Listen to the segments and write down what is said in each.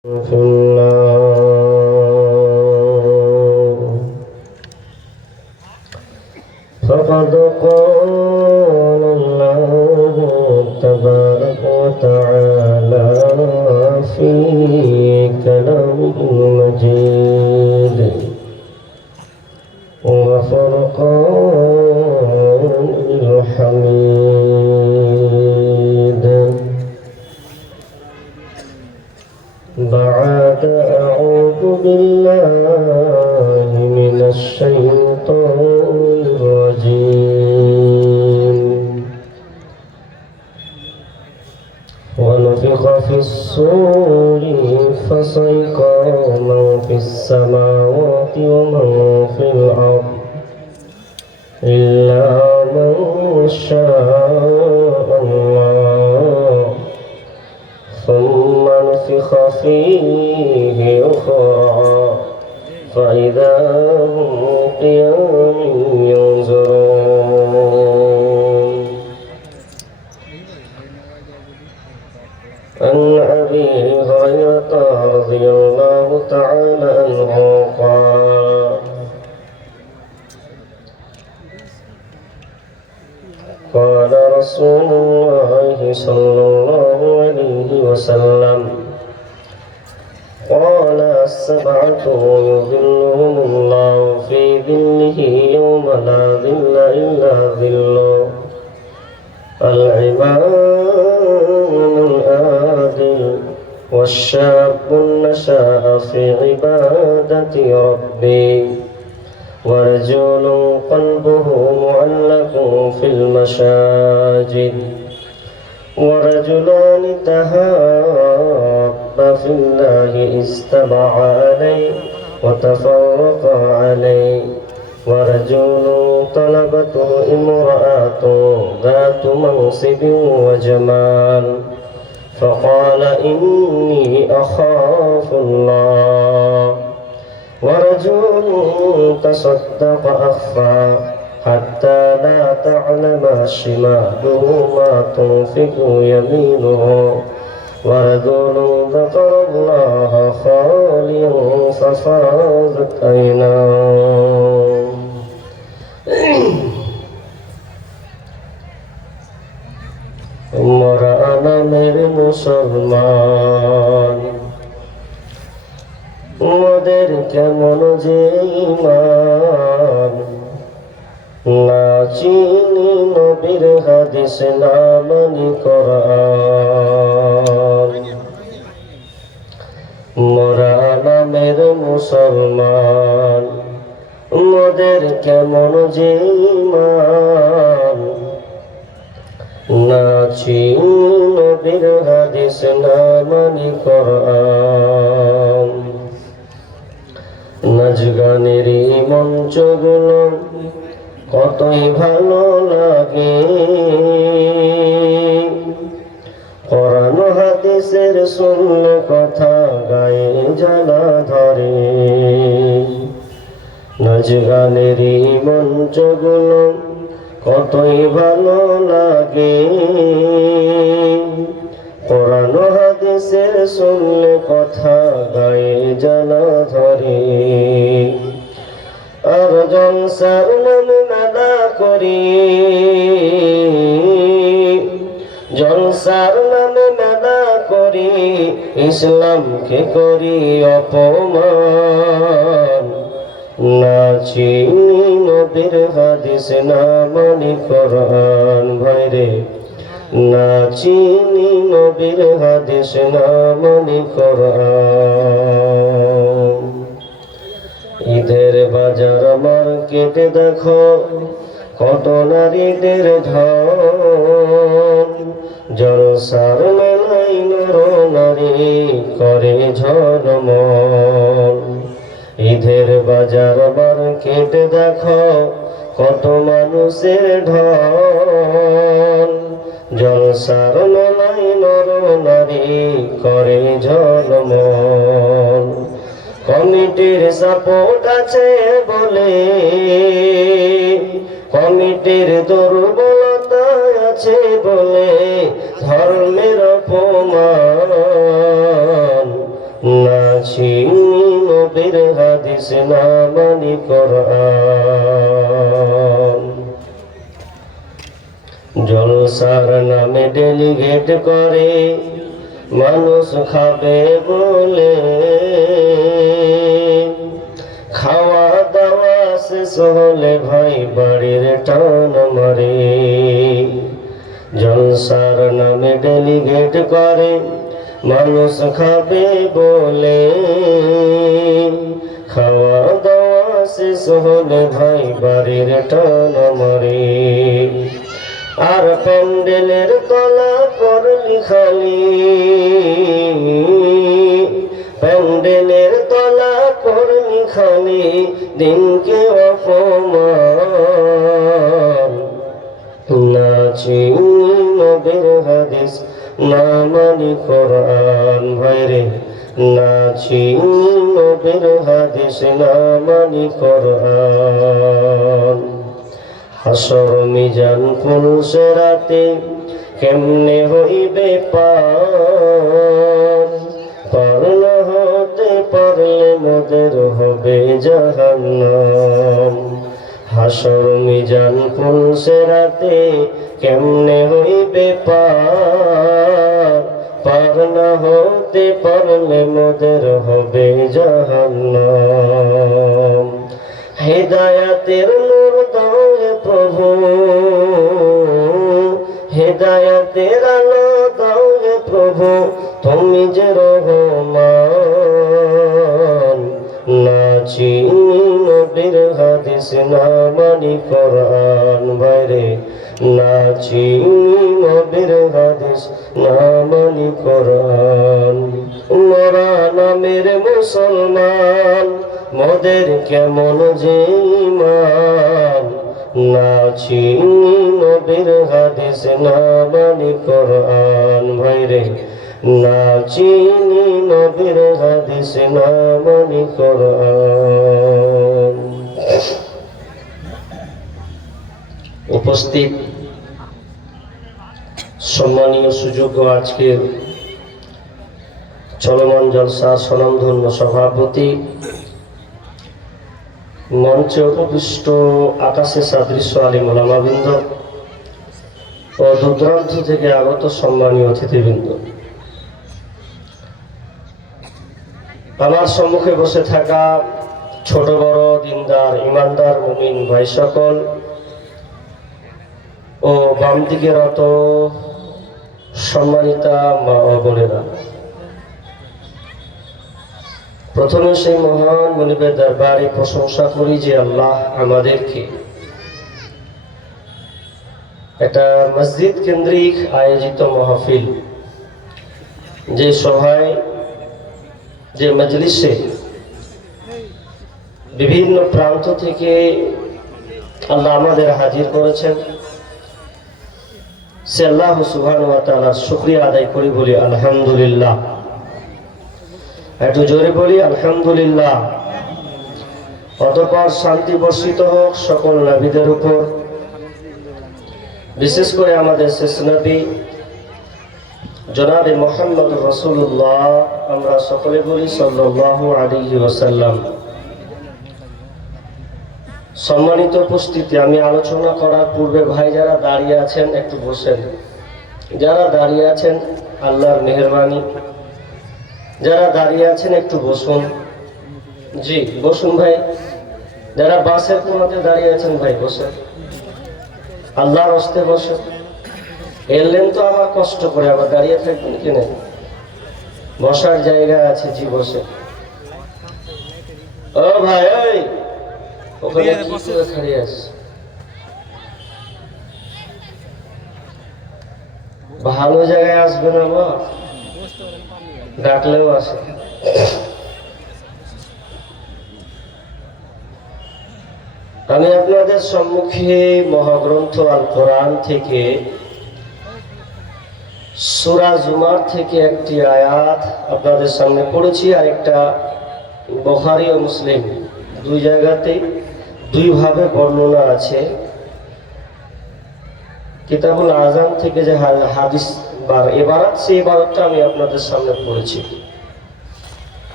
في النار فقد قال الله تبارك وتعالى في كلامه المجيد وفرقان الحميد بعد أعوذ بالله من الشيطان الرجيم ونفخ في الصور فصيق من في السماوات ومن في الأرض إلا من شاء الله ثم نفخ فيه أخرى فإذا هم قيام ينظرون عن أبي هريرة رضي الله تعالى عنه قال رسول الله صلى الله عليه وسلم قال السبعة يظلهم الله في ظله يوم لا ظل إلا ظله العمام العادل والشاب نشأ في عبادة ربه ورجل قلبه معلق في المساجد ورجلان تحابا في الله اجتمعا عليه وتفرقا عليه ورجل طلبته امرأة ذات منصب وجمال فقال إني أخاف الله ورجل تصدق أخفى حتى لا تعلم شماله ما تنفق يمينه ورجل ذكر الله خاليا ففاضت عيناه امرأة মেরে মুসলমান ওদের কেমন যে ঈমান না চিনি নবীর হাদিস না মানি কোরআন মোরা নামের মুসলমান ওদের কেমন যে ঈমান না চিনি নবীর হাদিস না মানি কোরআন নাচ গানের মঞ্চগুলো কতই ভালো লাগে কোরআন হাদিসের শুনলে কথা গায়ে জ্বালা ধরে নাচ গানের মঞ্চগুলো কতই ভালো লাগে কোরআন হাদিসের শুনলে কথা গায়ে জ্বালা ধরে আর জলসার নামে মেলা করি জলসার নামে মেলা করি ইসলামকে করি অপমান না চিনি নবীর হাদিস না মানি কোরআন ভাইরে না চিনি নবীর হাদিস না মানি কোরআন ঈদের বাজার মার্কেটে দেখো কত নারীদের ঢল জলসার মেলায় নর নারী করে ঝলমল ঈদের বাজার মার্কেটে দেখো কত মানুষের ঢল জলসার মেলায় নর নারী করে ঝলমল কমিটির সাপোর্ট আছে বলে কমিটির দুর্বলতা আছে বলে ধর্মের অপমান না চিনি নবীর হাদিস না মানি কোরআন। জলসার নামে ডেলিগেট করে মানুষ খাবে বলে, খাওয়া দাওয়া শেষ হলে ভাই বাড়ির টান মারে। জলসার নামে ডেলিগেট করে মানুষ খাবে বলে, খাওয়া দাওয়া শেষ হলে ভাই বাড়ির টান মারে। আর প্যান্ডেলের তলা করলি খালি, প্যান্ডেলের তলা করলি খালি দিনকে অপমান। না চিনি নবীর হাদিস না মানি কোরআন। ভাইরে না চিনি নবীর হাদিস না মানি কোরআন। হাসর মিজান পুলসেরাতে কেমনে হইবে পার, পার না হতে পারলে মোদের হবে জাহান্নাম। হাসর মিজান পুলসেরাতে কেমনে হইবে পার, পার না হতে পারলে মোদের হবে জাহান্নাম। হেদায়াতের নূর দাও হে প্রভু, হেদায়াতের আলো দাও হে প্রভু, তুমি যে রহমান। না চিনি নবীর হাদিস না মানি কোরআন। ভাইরে না চিনি নবীর হাদিস না মানি কোরআন। মোরা নামের মুসলমান মোদের কেমন যে ঈমান। না চিনি নবীর হাদিস না মানি কোরআন। ভাইরে না চিনি নবীর হাদিস না মানি কোরআন। উপস্থিত সম্মানীয় সুযোগ্য আজকের চলমান জলসার স্বনামধন্য সভাপতি, মঞ্চে উপবিষ্ট আকাশে সাদৃশ্য আলিম ওলামাবৃন্দ ও দূরদূরান্ত থেকে আগত সম্মানীয় অতিথিবৃন্দ, আমার সম্মুখে বসে থাকা ছোট বড় দিনদার ইমানদার মুমিন ভাই সকল ও বাম দিকে রত সম্মানিতা মা ও বোনেরা, প্রথমে সেই মহান মনিবের দরবারে প্রশংসা করি যে আল্লাহ আমাদেরকে একটা মসজিদ কেন্দ্রিক আয়োজিত মাহফিল, যে সভায় যে মজলিসে বিভিন্ন প্রান্ত থেকে আল্লাহ আমাদের হাজির করেছেন, সে আল্লাহ সুবহানাহু ওয়া তাআলার শুকরিয়া আদায় করি, বলি আলহামদুলিল্লাহ। একটু জোরে বলি আলহামদুলিল্লাহ। অতঃপর শান্তি বর্ষিত হোক সকল নবীদের উপর, বিশেষ করে আমাদের শেষ নবী জনাবে মুহাম্মদ রাসূলুল্লাহ, আমরা সকলে বলি সাল্লাল্লাহু আলাইহি ওয়াসাল্লাম। সম্মানিত উপস্থিতি, আমি আলোচনা করার পূর্বে ভাই যারা দাঁড়িয়ে আছেন একটু বসেন। যারা দাঁড়িয়ে আছেন আল্লাহর মেহেরবানি, যারা দাঁড়িয়ে আছেন একটু বসুন। জি বসুন ভাই। যারা বাসের কোনাতে দাঁড়িয়ে আছেন ভাই বসেন, আল্লাহর হস্তে বসেন। এলেন তো আমার কষ্ট করে, আবার দাঁড়িয়ে থাকবেন কিনে, বসার জায়গা আছে। জি বসে। ও ভাই ওই ওখানে কি করে দাঁড়িয়ে আছে? ভালো জায়গায় আসবেন, আমার ডাকলেও আসে। আমি আপনাদের সম্মুখে মহাগ্রন্থ আল কোরআন থেকে সূরা জুমার থেকে একটি আয়াত আপনাদের সামনে পড়েছি, আর একটা বুখারী ও মুসলিম দুই জায়গাতেই দুইভাবে বর্ণনা আছে। কিতাবুল আযান থেকে যে হাদিস বার এবারাত, সেই এবারতটা আমি আপনাদের সামনে পড়েছি।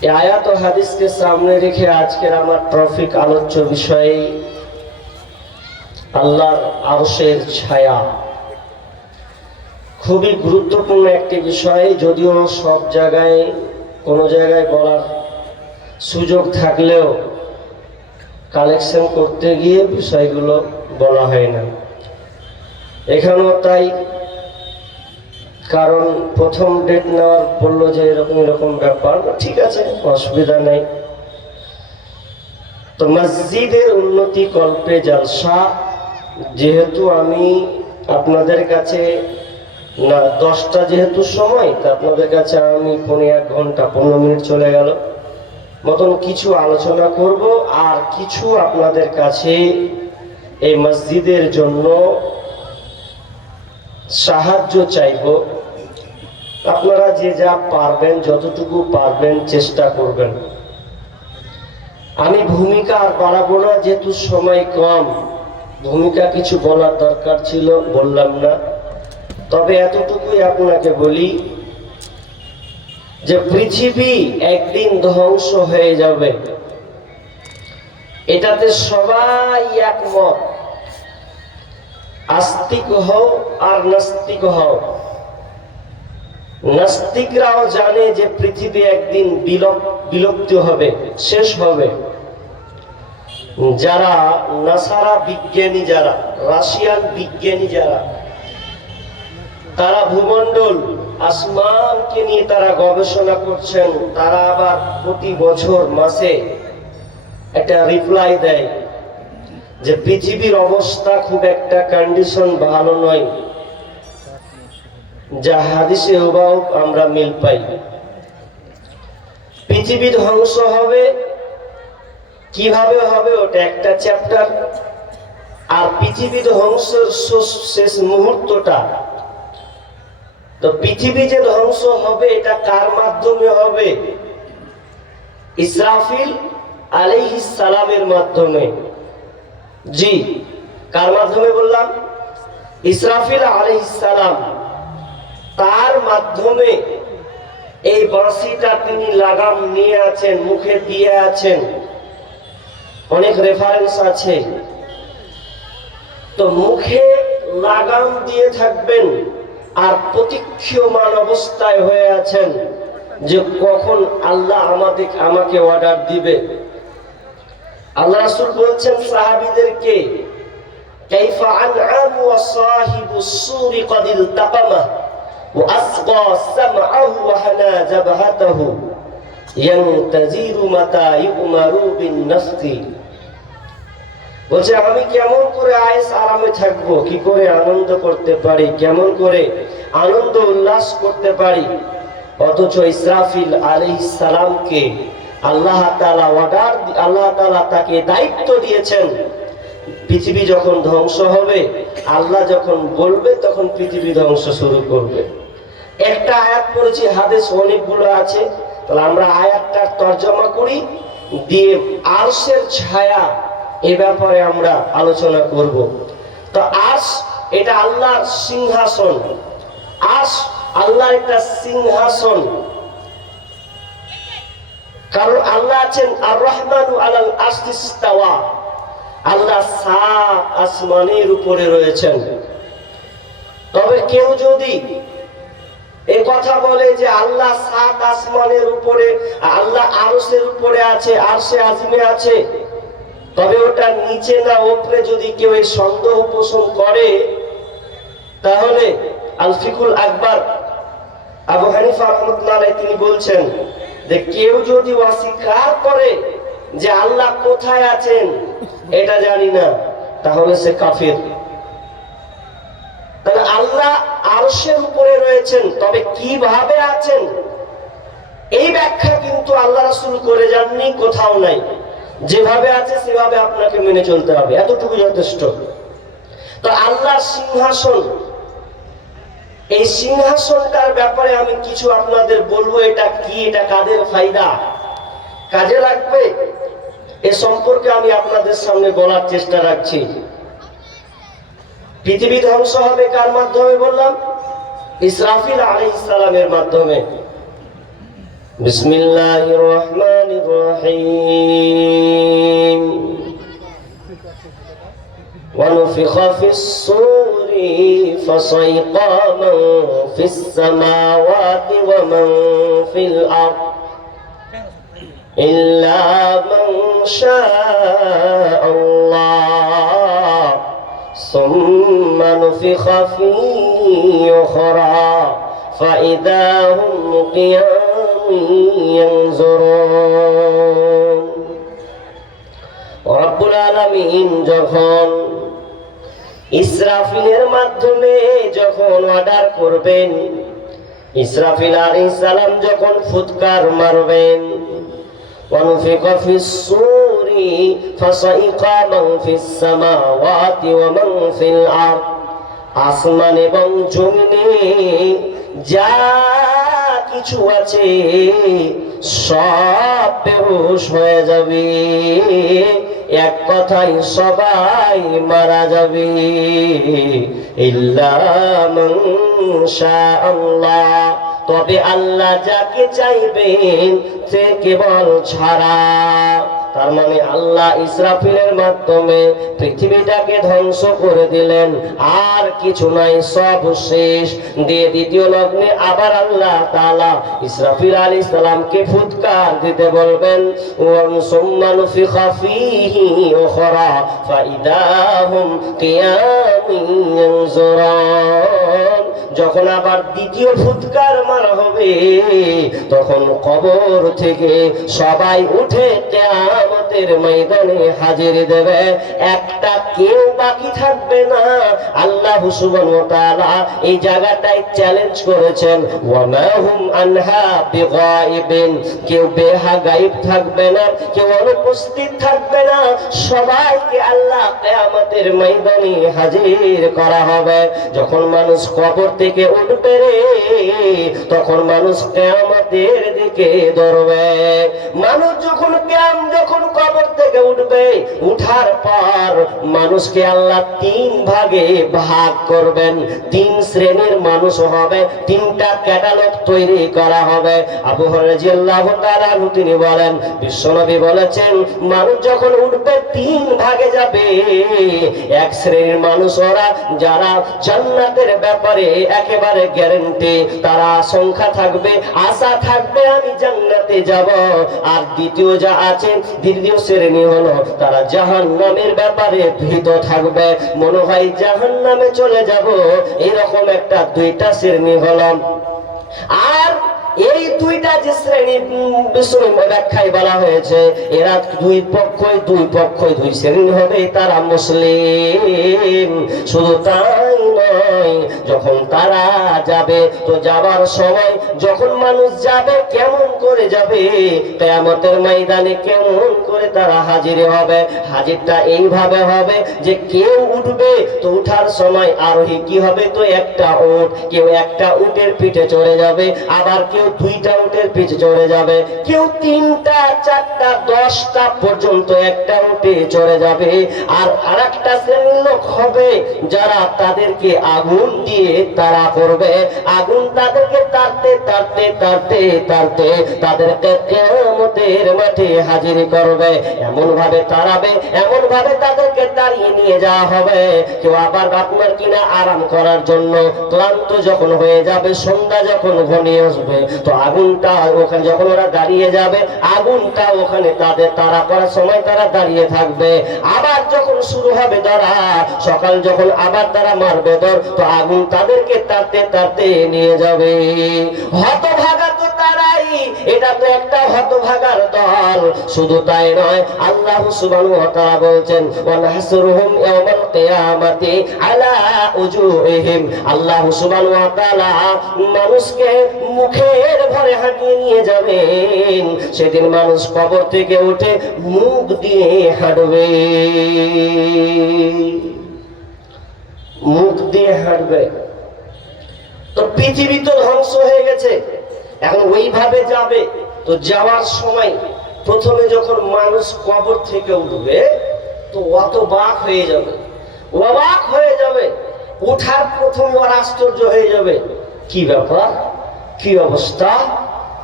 এই আয়াত ও হাদিসকে সামনে রেখে আজকের আমার টপিক আলোচ্য বিষয়ে আল্লাহর আরশের ছায়া। খুবই গুরুত্বপূর্ণ একটি বিষয়, যদিও সব জায়গায় কোনো জায়গায় বলার সুযোগ থাকলেও কালেকশন করতে গিয়ে বিষয়গুলো বলা হয় না। এখানেও তাই, কারণ প্রথম ডেট নেওয়ার বললো যে এরকম এরকম ব্যাপার, ঠিক আছে, অসুবিধা নেই। তো মসজিদের উন্নতি কল্পে জালসা, যেহেতু আমি আপনাদের কাছে না 10টা যেহেতু সময়, তা আপনাদের কাছে আমি 1 ঘন্টা 15 মিনিট চলে গেল মতন কিছু আলোচনা করব, আর কিছু আপনাদের কাছে এই মসজিদের জন্য সাহায্য চাইব। আপনারা যে যা পারবেন, যতটুকু পারবেন চেষ্টা করবেন। আমি ভূমিকা আর বাড়াবো না, যেহেতু সময় কম। ভূমিকা কিছু বলার দরকার ছিল, বললাম না। তবে এতটুকুই আপনাকে বলি যে পৃথিবী একদিন ধ্বংস হয়ে যাবে, এটাতে সবাই একমত। আস্তিক হও আর নাস্তিক হও। নাস্তিকরাও জানে যে পৃথিবী একদিন বিলুপ্ত হবে, শেষ হবে। যারা নাসারা বিজ্ঞানী, যারা রাশিয়ান বিজ্ঞানী, যারা তারা ভূমণ্ডল আসমানকে নিয়ে তারা গবেষণা করছেন, তারা আবার প্রতি বছর মাসে একটা রিপ্লাই দেয় যে পৃথিবীর অবস্থা খুব একটা কন্ডিশন ভালো নয়, যা হাদিসে হুবহু আমরা মিল পাই। পৃথিবী ধ্বংস হবে, কিভাবে হবে ওটা একটা চ্যাপ্টার। আর পৃথিবী ধ্বংসের শেষ মুহূর্তটা, তো পৃথিবী যে ধ্বংস হবে এটা কার মাধ্যমে হবে? ইসরাফিল আলাইহিস সালামের মাধ্যমে। জি, কার মাধ্যমে বললাম? ইসরাফিল আলাইহিস সালাম, তার মাধ্যমে এই বাঁশিটা তিনি লাগাম নিয়ে আছেন, মুখে দিয়ে আছেন। অনেক রেফারেন্স আছে। তো মুখে লাগাম দিয়ে থাকবেন আর প্রতীক্ষমান অবস্থায় হয়ে আছেন যে কখন আল্লাহ আমাকে অর্ডার দিবে। আল্লাহ রাসূল বলছেন সাহাবীদেরকে, কাইফা আনআমু ওয়া সাহিবুস সুরি ক্বাদ ইলতাকামা ওয়া আসগা সামআহু ওয়া হানা জাবহাতাহু ইয়ানতাজিরু মাতা ইউমারু বিন নাফতি। বলছে আমি কেমন করে আয়েশ আরামে থাকবো, কি করে আনন্দ করতে পারি, কেমন করে আনন্দ উল্লাস করতে পারি, অথচ ইসরাফিল আলাইহিস সালামকে আল্লাহ তাআলা তাকে দায়িত্ব দিয়েছেন। পৃথিবী যখন ধ্বংস হবে, আল্লাহ যখন বলবে তখন পৃথিবী ধ্বংস শুরু করবে। একটা আয়াত পড়েছি, হাদিস অনেকগুলো আছে, তাহলে আমরা আয়াতটার তর্জমা করি, দিয়ে আরশের ছায়া এ ব্যাপারে আমরা আলোচনা করব। তো আরশ এটা আল্লাহর সিংহাসন। আরশ আল্লাহর একটা সিংহাসন, কারণ আল্লাহ আছেন আর রহমানু আলাল আরশি ইস্তাওয়া। আল্লাহ 7 আসমানের উপরে রয়েছেন। তবে কেউ যদি এ কথা বলে যে আল্লাহ 7 আসমানের উপরে, আল্লাহ আরশের উপরে আছে, আরশে আজিমে আছে, তবে ওটা নিচে না উপরে, যদি কেউ এই সন্দেহ পোষণ করে, তাহলে আল ফিকুল আকবর আবু হানিফা রাহমাতুল্লাহ আলাইহি তিনি বলছেন যে কেউ যদি অস্বীকার করে যে আল্লাহ কোথায় আছেন এটা জানি না, তাহলে সে কাফির। তাহলে আল্লাহ আরশের উপরে রয়েছেন, তবে কিভাবে আছেন এই ব্যাখ্যা কিন্তু আল্লাহ রাসূল করে যাননি, কোথাও নাই। যেভাবে আছে সেভাবে আপনাকে মেনে চলতে হবে, এতটুকু যথেষ্ট। তো আল্লাহর সিংহাসন, এই সিংহাসনটার ব্যাপারে আমি কিছু আপনাদের বলবো। এটা কি, এটা কাদের ফায়দা, কাজে লাগবে, এ সম্পর্কে আমি আপনাদের সামনে বলার চেষ্টা রাখছি। পৃথিবী ধ্বংস হবে কার মাধ্যমে বললাম? ইসরাফিল আলাইহিস সালামের মাধ্যমে। بسم الله الرحمن الرحيم ونفخ في الصور فصيق من في السماوات ومن في الأرض إلا من شاء الله ثم نفخ فيه أخرى فإذا هم قيام ينظرون رب العالمين যখন ইসরাফিলের মাধ্যমে যখন অর্ডার করবেন, ইসরাফিল আলাইহিস সালাম যখন ফুৎকার মারবেন, ونفخ في الصور فصعق من في السماوات ومن في الأرض আসমান এবং জমিনে যা কিছু আছে সব বেহুশ হয়ে যাবে, এক কথায় সবাই মারা যাবে। ইল্লা মান শাআল্লাহ, তবে আল্লাহ যাকে চাইবেন সে কেবল ছাড়া। তার মানে আল্লাহ ইসরাফিলের মাধ্যমে পৃথিবীটাকে ধ্বংস করে দিলেন, আর কিছু নাই, সব শেষ দিয়ে দ্বিতীয় লগ্নে আবার আল্লাহ তাআলা ইসরাফিল আলাইহিস সালামকে ফুৎকার দিতে বলবেন। সুম্মা নুফিখা ফীহি উখরা ফাইদা হুম কিয়ামুন ইয়ানজুরুন, যখন আবার দ্বিতীয় ফুৎকার মারা হবে তখন কবর থেকে সবাই উঠে কিয়ামতের ময়দানে হাজির দেবে, একটা কেউ বাকি থাকবে না। আল্লাহ সুবহানাহু ওয়া তাআলা এই জায়গাটায় চ্যালেঞ্জ করেছেন, ওয়া মা হুম আনহা বিগাইবিন, কেউ বেহাগাইব থাকবে না, কেউ অনুপস্থিত থাকবে না, সবাইকে আল্লাহ কিয়ামতের ময়দানে হাজির করা হবে। যখন মানুষ কবর থেকে উঠবে রে, তখন মানুষ কিয়ামতের দিকে দৌড়বে। মানুষ যখন কবর থেকে উঠবে, উঠার পর মানুষকে আল্লাহ তিন ভাগে ভাগ করবেন, তিন শ্রেণীর মানুষ হবে, তিনটা ক্যাটালগ তৈরি করা হবে। আবু হুরায়রা রাদিয়াল্লাহু তাআলা তিনি বলেন, বিশ্বনবী বলেছেন, মানুষ যখন উঠবে তিন ভাগে যাবে। এক শ্রেণীর মানুষ ওরা যারা জান্নাতের ব্যাপারে একেবারে গ্যারান্টি, তারা সংখ্যা থাকবে, আশা থাকবে আমি জান্নাতে যাব। আর দ্বিতীয় যা আছে, দ্বিতীয় শ্রেণী হলো তারা জাহান্নামের ব্যাপারে ভীত থাকবে, মনে হয় জাহান্নামে চলে যাব, এরকম একটা দুইটা শ্রেণী হলো। আর এই দুইটা যে শ্রেণী ব্যাখ্যায় বলা হয়েছে, এরা দুই পক্ষই দুই শ্রেণী হবে, তারা মুসলিম। শুধু তাই নয়, যখন তারা যাবে তো যাবার সময় যখন মানুষ যাবে কেমন করে যাবে, কিয়ামতের ময়দানে কেমন করে তারা হাজির হবে। হাজিরটা এইভাবে হবে যে কেউ উঠবে তো উঠার সময় আরোহী কি হবে, তো একটা উট, কেউ একটা উটের পিঠে চড়ে যাবে, আবার কেউ দুইটা উটের পিঠে চড়ে যাবে, কেউ তিনটা চারটা 10টা পর্যন্ত একটা উটে চড়ে যাবে। আর আরেকটা শ্রেণীর লোক হবে যারা তাদেরকে আগুন দিয়ে তাড়া করবে, আগুন তাদেরকে তাড়তে তাড়তে তাড়তে তাড়তে তাদেরকে কিয়ামতের মাঠে হাজির করবে, এমন ভাবে তাড়াবে, এমন ভাবে তাদেরকে তাড়িয়ে নিয়ে যাওয়া হবে। কেউ আবার আপনার কিনা আরাম করার জন্য ক্লান্ত যখন হয়ে যাবে, সন্ধ্যা যখন ঘনিয়ে আসবে, তো আগুনটা ওখানে যখন ওরা দাঁড়িয়ে যাবে, আগুনটা ওখানে তাদের তাড়া করার সময় তারা দাঁড়িয়ে থাকবে। আবার যখন শুরু হবে ধরা, সকাল যখন আবার তারা মারবে ধর, তো আগুন তাদেরকে তাড়তে তাড়তে নিয়ে যাবে। হতভাগা তো তারাই, এটা তো একটা হতভাগার দল। শুধু তাই নয়, আল্লাহ সুবহানাহু ওয়া তাআলা বলছেন, ওয়া নাহসুরুহুম ইয়াওমাল কিয়ামাতি আলা উজুহিহিম, আল্লাহ সুবহানাহু ওয়া তাআলা মানুষকে মুখের ভরে হাঁটিয়ে নিয়ে যাবেন। সেদিন মানুষ কবর থেকে উঠে মুখ দিয়ে হাঁটবে, মুখ দিয়ে হাঁটবে। তো পৃথিবী তো ধ্বংস হয়ে গেছে, এখন ওইভাবে যাবে। তো যাওয়ার সময় প্রথমে যখন মানুষ কবর থেকে উঠবে তো অবাক হয়ে যাবে, অবাক হয়ে যাবে। উঠার প্রথমে ওর আশ্চর্য হয়ে যাবে, কি ব্যাপার, কি অবস্থা,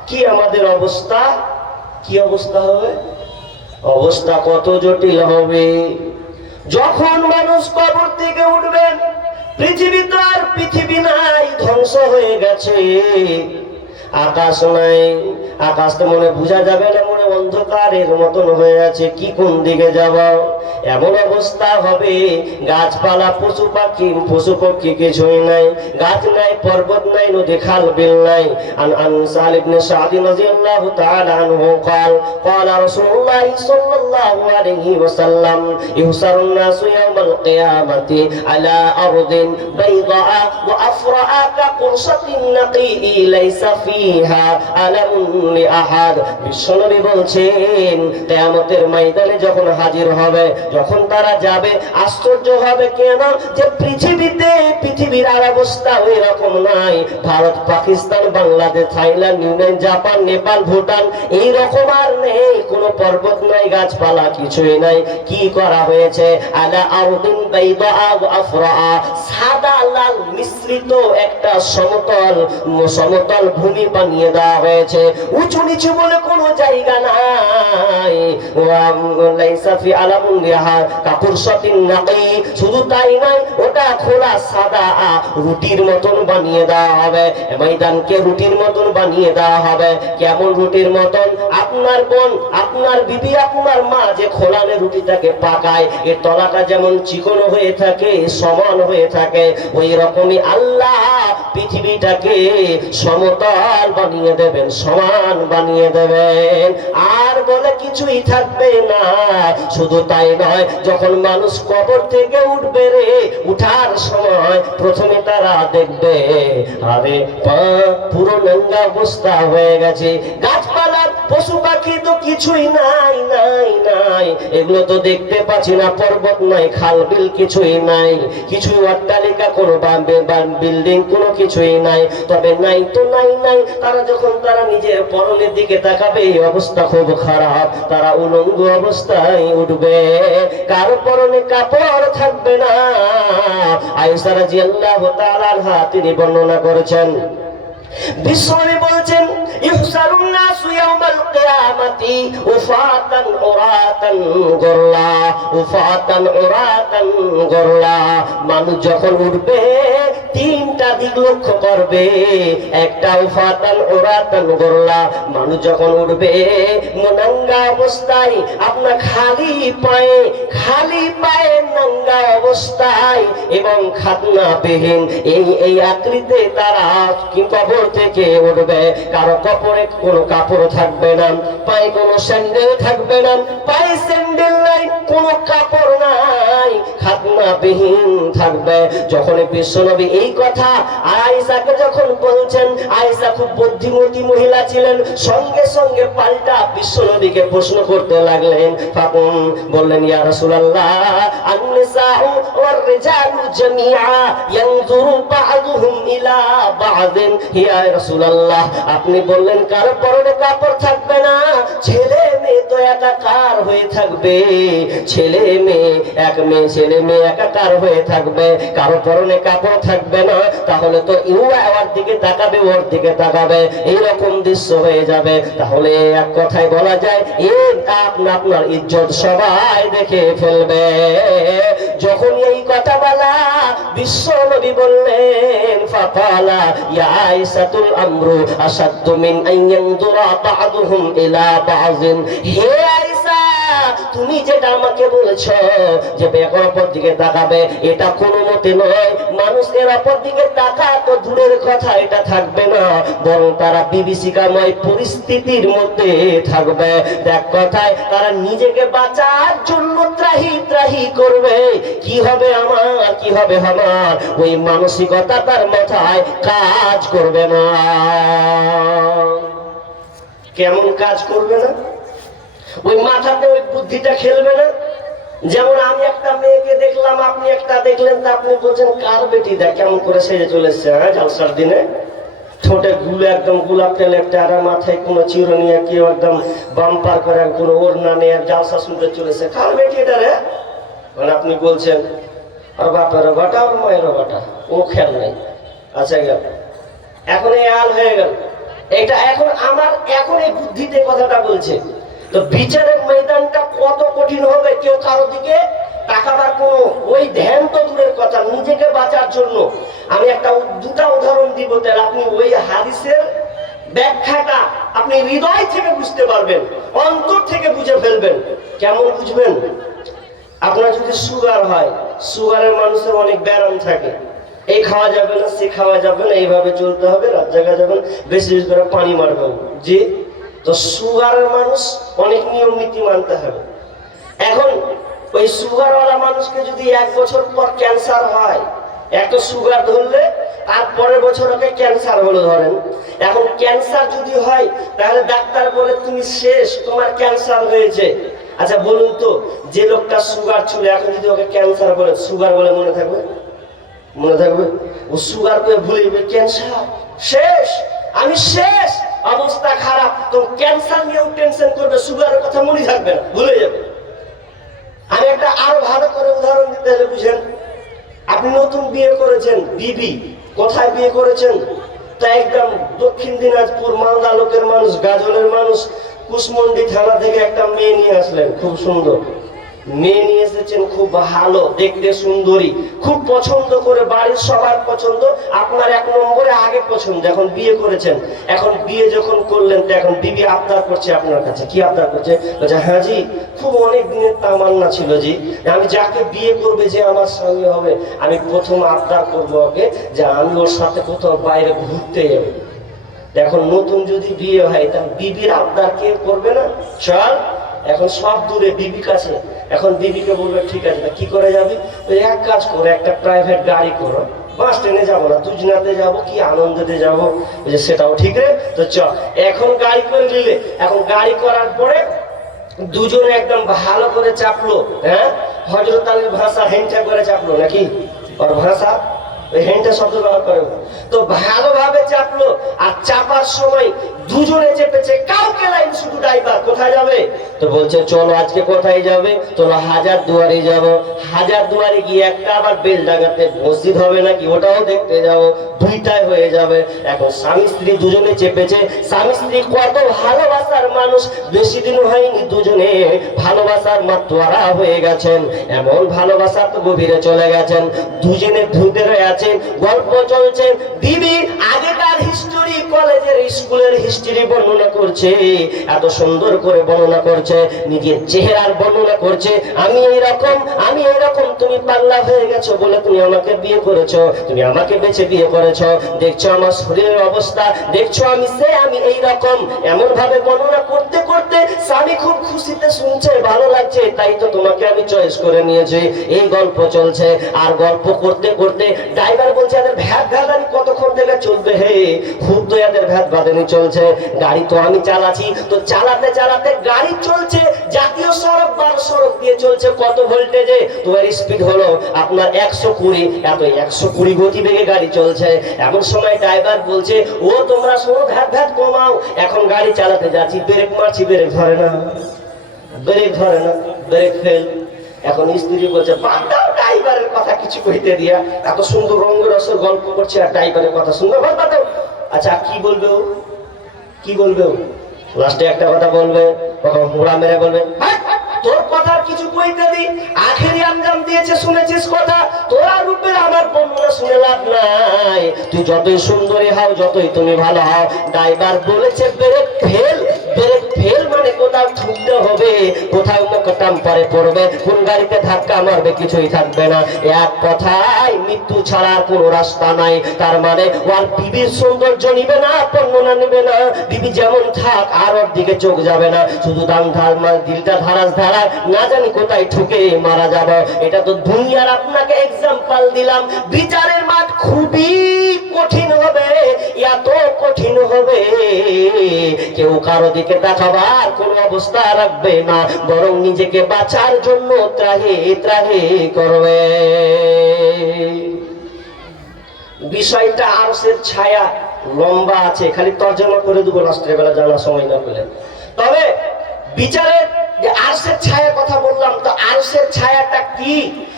কি আমাদের অবস্থা, কি অবস্থা হবে? অবস্থা কত জটিল হবে। যখন মানুষ কবর থেকে উঠবেন, পৃথিবী তো আর পৃথিবী নাই, ধ্বংস হয়ে গেছে। আকাশ নাই, আকাশ তো মনে বোঝা যাবে না, মনে অন্ধকারের মতন হয়ে আছে, কি কোন দিকে যাব। এমন অবস্থা হবে, গাছপালা পশু পক্ষী কিছুই নাই, গাছ নাই, পর্বত নাই, নদী খাল বিল নাই। আন সাল ইবনে সাদ রাদিয়াল্লাহু তাআলা আনহু قال قال رسول الله صلى الله عليه وسلم يحشر الناس يوم القيامة على أرض بيضاء وأفرأ كقرصة النقي ليس فيها ألم لأحد। বিশ্বনবী বলছেন কিয়ামতের ময়দানে যখন হাজির হবে, যখন তারা যাবে, আশ্চর্য হবে কেন যে পৃথিবীর আর অবস্থা ওই রকম নাই। Bharat, Pakistan, Bangladesh, Thailand, Ukraine, Japan, Nepal, Bhutan এই রকম আর নেই, কোনো পর্বত নাই, গাছপালা কিছুই নাই। কি করা হয়েছে? আলা আরদিন বাইদা ওয়া আফরা, সাদা লাল মিশ্রিত একটা সমতল ভূমি বানিয়ে দেওয়া হয়েছে। উঁচু নিচু বলে কোনো জায়গা নাই। লাইসা ফি আলামুন লিহা কাকুরসাতিন নাকি, শুধু তাই নয়, ওটা খোলা সাদা রুটির মতন বানিয়ে দেওয়া হবে। ময়দানকে রুটির মতন বানিয়ে দেওয়া হবে। কেমন রুটির মতন? আপনার বোন, আপনার বিবি, আপনার মা যে খোলানে রুটিটাকে পাকায়, এর তলাটা যেমন চিকন হয়ে থাকে, সমান হয়ে থাকে, ওই রকমই আল্লাহ পৃথিবীটাকে সমতল বানিয়ে দেবেন, সমান বানিয়ে দেবেন। আর বলে কিছুই থাকবে না। শুধু তাই নয়, যখন মানুষ কবর থেকে উঠবে রে, উঠার সময় প্রথমে তারা দেখবে আরে পা পুরো নোংরা অবস্থা হয়ে গেছে, গাছপালা পশু পাখি তো কিছুই নাই, এগুলো তো দেখতে পাচ্ছি না, পর্বত নাই, খাল বিল কিছুই নাই, কিছুই অট্টালিকা, কোনো বিল্ডিং কোনো কিছুই নাই। তবে নাই তো নাই। তারা নিজের পরনের দিকে তাকাবে, এই অবস্থা খুব খারাপ, তারা উলঙ্গ অবস্থায় উঠবে, কারো পরনে কাপড় থাকবে না। আয়েশা রাদিয়াল্লাহু তাআলা আনহা তিনি বর্ণনা করেছেন, বিশ্বনবী বলছেন ইহসারুন নাসু ইয়াউমাল কিয়ামাতি উফাতান উরাতান গুরলা। মানুষ যখন উঠবে তিনটা দিক লক্ষ্য করবে। একটা উফাতান উরাতান গুরলা, মানুষ যখন উঠবে নাঙ্গা অবস্থায়, আপনার খালি পায়ে নাঙ্গা অবস্থায় এবং খাদনাবিহীন এই আকৃতিতে তারা কবর থেকে উঠবে। কারো কপরে কোনো কাপড় থাকবে না, পায়ে কোনো স্যান্ডেল থাকবে না, পায়ে স্যান্ডেল নাই, কোনো কাপড় নাই, খাদনাবিহীন থাকবে। যখন বিশ্বনবী এই কথা আয়েশাকে যখন বলছেন, আয়েশা খুব বুদ্ধিমতী মহিলা ছিলেন, সঙ্গে সঙ্গে পাল্টা বিশ্বনবীকে প্রশ্ন করতে লাগলেন। বললেন ইয়া রাসূলুল্লাহ, আন-নিসাউ ওয়ার রিজালু জামিআ ইয়ানজুরু বা'দুহুম ইলা বা'দিন। ইয়া রাসূলুল্লাহ, আপনি বললেন কারো পরনে কাপড় থাকবে না, ছেলে মেয়ে তো একাকার হয়ে থাকবে, ছেলে মেয়ে একাকার হয়ে থাকবে, কারো পরনে কাপড় থাকবে না, তাহলে তো ওর দিকে তাকাবে, ওর দিকে তাকাবে, এইরকম দৃশ্য হয়ে যাবে। তাহলে এক কথায় বলা যায়, আপনার ইজ্জত সবাই দেখে ফেলবে। যখন এই কথা বলা বিশ্বনবী বললেন, ফাকালা ইয়া আয়েশাতুল আমরু আশাদ্দু মিন আন ইয়ানজুরা বা'দুহুম ইলা বা'যিন। হে আয়েশা, তুমি যেটা আমাকে বলেছো যে বেকর অপর দিকে তাকাবে, এটা কোনো মতে নয়। মানুষ এর অপর দিকে তাকা তো দূরের কথা, এটা থাকবে না, বরং তারা বিভীষিকাময় পরিস্থিতির মধ্যে থাকবে। এক কথায় তারা নিজেকে বাঁচার জন্য ত্রাহি করবে, কি হবে আমার, ওই মানসিকতা তার মাথায় কাজ করবে না। কেমন কাজ করবে না? ওই মাথাতে ওই বুদ্ধিটা খেলবে না। যেমন আমি একটা মেয়েকে দেখলাম, আপনি একটা দেখলেন, তা আপনি বলছেন কার বেটি, দেখ কেমন করে সেজে চলেছে, হ্যাঁ জালসার দিনে, ঠোঁটে গুলো একদম গোলাপ তেল একটা, আর মাথায় কোনো চিরুনি, কেউ একদম বাম্পার করে কোনো ওড়না নিয়ে জালসা শুনতে চলেছে, কার বেটি এটা রে? মানে আপনি বলছেন আর বাপেরও বাটা আর মায়েরও বাটা, ও খেয়াল নাই। আচ্ছা গেল, এখন এই আল হয়ে গেল, এটা এখন আমার এখন এই বুদ্ধিতে কথাটা বলছে। তো বিচারের ময়দানটা কত কঠিন হবে, কেউ কারো দিকে তাকাবার কোনো ওই ধ্যান তো দূরের কথা, নিজেকে বাঁচার জন্য আমি একটা দুটা উদাহরণ দিব, তাহলে আপনি ওই হাদিসের ব্যাখ্যাটা আপনি হৃদয় থেকে বুঝতে পারবেন, অন্তর থেকে বুঝে ফেলবেন। কেমন বুঝবেন? আপনার যদি সুগার হয়, সুগারের মানুষের অনেক ব্যায়াম থাকে, এই খাওয়া যাবে না, সে খাওয়া যাবে না, এইভাবে চলতে হবে, রাত জায়গা যাবে না, বেশি বেশি করে পানি মারবে। জি, তো সুগারের মানুষ অনেক নিয়ম নীতি মানতে হবে। এখন ওই সুগারওয়ালা মানুষকে যদি 1 বছর পর ক্যান্সার হয়, এত সুগার ধরলে তারপরের বছর ওকে ক্যান্সার হলো ধরেন, এখন ক্যান্সার যদি হয় তাহলে ডাক্তার বলে তুমি শেষ, তোমার ক্যান্সার হয়েছে। আচ্ছা বলুন তো, যে লোকটা সুগার ছিল এখন যদি ওকে ক্যান্সার বলে, সুগার বলে মনে থাকবে? মনে থাকবে? ও সুগার করে ভুলে যাবে, ক্যান্সার শেষ, আমি শেষ, অবস্থা খারাপ। তো ক্যান্সার নিয়েও টেনশন করবে, সুগারের কথা মনে থাকবে না, ভুলে যাবে। আমি একটা আরো ভালো করে উদাহরণ দিতে হলে বুঝেন, আপনি নতুন বিয়ে করেছেন, বিবি কোথায় বিয়ে করেছেন? তা একদম দক্ষিণ দিনাজপুর মালদা লোকের মানুষ, গাজলের মানুষ, কুশমন্ডি থানা থেকে একটা মেয়ে নিয়ে আসলেন, খুব সুন্দর মেয়ে নিয়ে এসেছেন, খুব ভালো দেখতে, সুন্দরী, খুব পছন্দ করে, বাড়ির সবার পছন্দ, আপনার 1 নম্বরে আগে পছন্দ। এখন বিয়ে করেছেন, এখন বিয়ে যখন করলেন তো এখন বিবি আবদার করছে আপনার কাছে। কি আবদার করছে? বলছে হ্যাঁ জি, খুব অনেক দিনের তামান্না ছিল জি, আমি যাকে বিয়ে করবে যে আমার সঙ্গে হবে, আমি প্রথম আবদার করবো ওকে যে আমি ওর সাথে কোথাও বাইরে ঘুরতে যাবো। এখন নতুন যদি বিয়ে হয় তাহলে বিবির আবদার কে করবে না? চল, এখন সব দূরে বিবি কাছে, এখন বিবিকে বলবে ঠিক আছে, কি করে যাবি? এক কাজ করো, একটা প্রাইভেট গাড়ি করো, বাস ট্রেনে যাবো না, দুজনাতে যাবো, কি আনন্দতে যাবো, সেটাও ঠিক রে, তো চল। এখন গাড়ি করে নিলে, এখন গাড়ি করার পরে দুজনে একদম ভালো করে চাপলো, হ্যাঁ, হযরত আলীর ভাষা হেন্টা করে চাপলো, নাকি ওর ভাষা ওই হেন্টা শব্দ ব্যবহার করে, তো ভালোভাবে চাপলো। আর চাপার সময় দুজনে চেপেছে, কাউকে লাইন, শুধু ড্রাইভার কোথায় যাবে? তো বলছে চলো আজকে কোথায় যাবে? চলো হাজারদুয়ারি যাব। হাজারদুয়ারি গিয়ে একটা আবার বেলডাঙ্গাতে মসজিদ হবে নাকি, ওটাও দেখতে যাব, দুইটাই হয়ে যাবে। এখন স্বামী স্ত্রী দুজনে চেপেছে, স্বামী স্ত্রী কত ভালোবাসার মানুষ, বেশি দিন হয়নি দুজনে ভালোবাসার মাতোয়ারা হয়ে গেছেন, এমন ভালোবাসা তো গভীরে চলে গেছেন, দুজনে ধুতে আছেন, গল্প চলছে, বিবি আগেকার হিস্টোরি, কলেজের স্কুলের হিস্ট্রি বর্ণনা করছে, এত সুন্দর করে বর্ণনা করছে, নিজের চেহারার বর্ণনা করছে, আমি এইরকম, তুমি পাগলা হয়ে গেছো বলে তুমি আমাকে বিয়ে করেছো, তুমি আমাকে বেছে বিয়ে করেছো, দেখছো আমার শরীরের অবস্থা, দেখছো আমি এইরকম, এমন ভাবে বর্ণনা করতে করতে স্বামী খুব খুশিতে শুনছে, ভালো লাগছে, তাই তো তোমাকে আমি চয়েস করে নিয়েছি। এই গল্প চলছে, আর গল্প করতে করতে ড্রাইভার বলছে এদের ভ্যাট ভ্যাদানি কতক্ষণ থেকে চলবে, হে খুব তো এদের ভ্যাট বাদানি চলছে, গাড়ি তো আমি চালাচ্ছি, তো চালাতে চালাতে গাড়ি চলছে জাতীয় সড়ক, 12 সড়ক দিয়ে চলছে, কত ভোল্টেজে, তোমার স্পিড হলো আপনার 120, এত 120 গতিবেগে গাড়ি চলছে। এমন সময় ড্রাইভার বলছে ও তোমরা শোনো, ভ্যাট ভ্যাট কমাও, এখন গাড়ি চালাতে যাচ্ছি, ব্রেক মারছি, ব্রেক ধরে না, ব্রেক ফেল। এখন স্ত্রী বলছে বাদ দাও, ড্রাইভারের কথা কিছু কইতে দিয়া, এত সুন্দর রঙ্গরসের গল্প করছে আর ড্রাইভারের কথা শুনবে, বাদ দাও। আচ্ছা কি বলবে ও, কি বলবে ও? লাস্টে একটা কথা বলবে, তখন হুড়া মেরে বলবে তোর কথার কিছু কইতে দি, আখেরি আঞ্জাম দিয়েছে শুনেছিস কথা, তোরা রূপের আমার বর্ণনা শুনে লাভ নাই, তুই যতই সুন্দরী হও, যতই তুমি ভালো হও, ড্রাইভার বলেছে ব্রেক ফেল, ব্রেক ফেল মানে কোথাও ঠুকতে হবে, কোথাও মোকটাম পরে পড়বে, কোন গাড়িতে ধাক্কা মারবে, কিছুই থাকবে না, এক কথায় মৃত্যু ছাড়া আর কোনো রাস্তা নাই। তার মানে ওর বিবির সৌন্দর্য নিবে না, বর্ণনা নিবে না, বিবি যেমন থাক আর ওর দিকে চোখ যাবে না, শুধু দাম ধার, দিলটা ধারাস ধারা, না জানি কোথায় ঠুকে মারা যাব। এটা তো দুনিয়ার আপনাকে এক্সাম্পল দিলাম, বিচারের মাঠ খুবই কঠিন হবে, এত কঠিন হবে কেউ কারো দিকে তাকাবার কোন অবস্থা রাখবে না, বরং নিজেকে বাঁচার জন্য ত্রাহি ত্রাহি করবে। বিষয়টা আরশের ছায়া লম্বা আছে, খালি তর্জমা করে দেবো রাষ্ট্রের বেলা, জানা সময় না পেলে। তবে বিচারের যে আরশের ছায়ার কথা বললাম, তো আরশের ছায়াটা কি,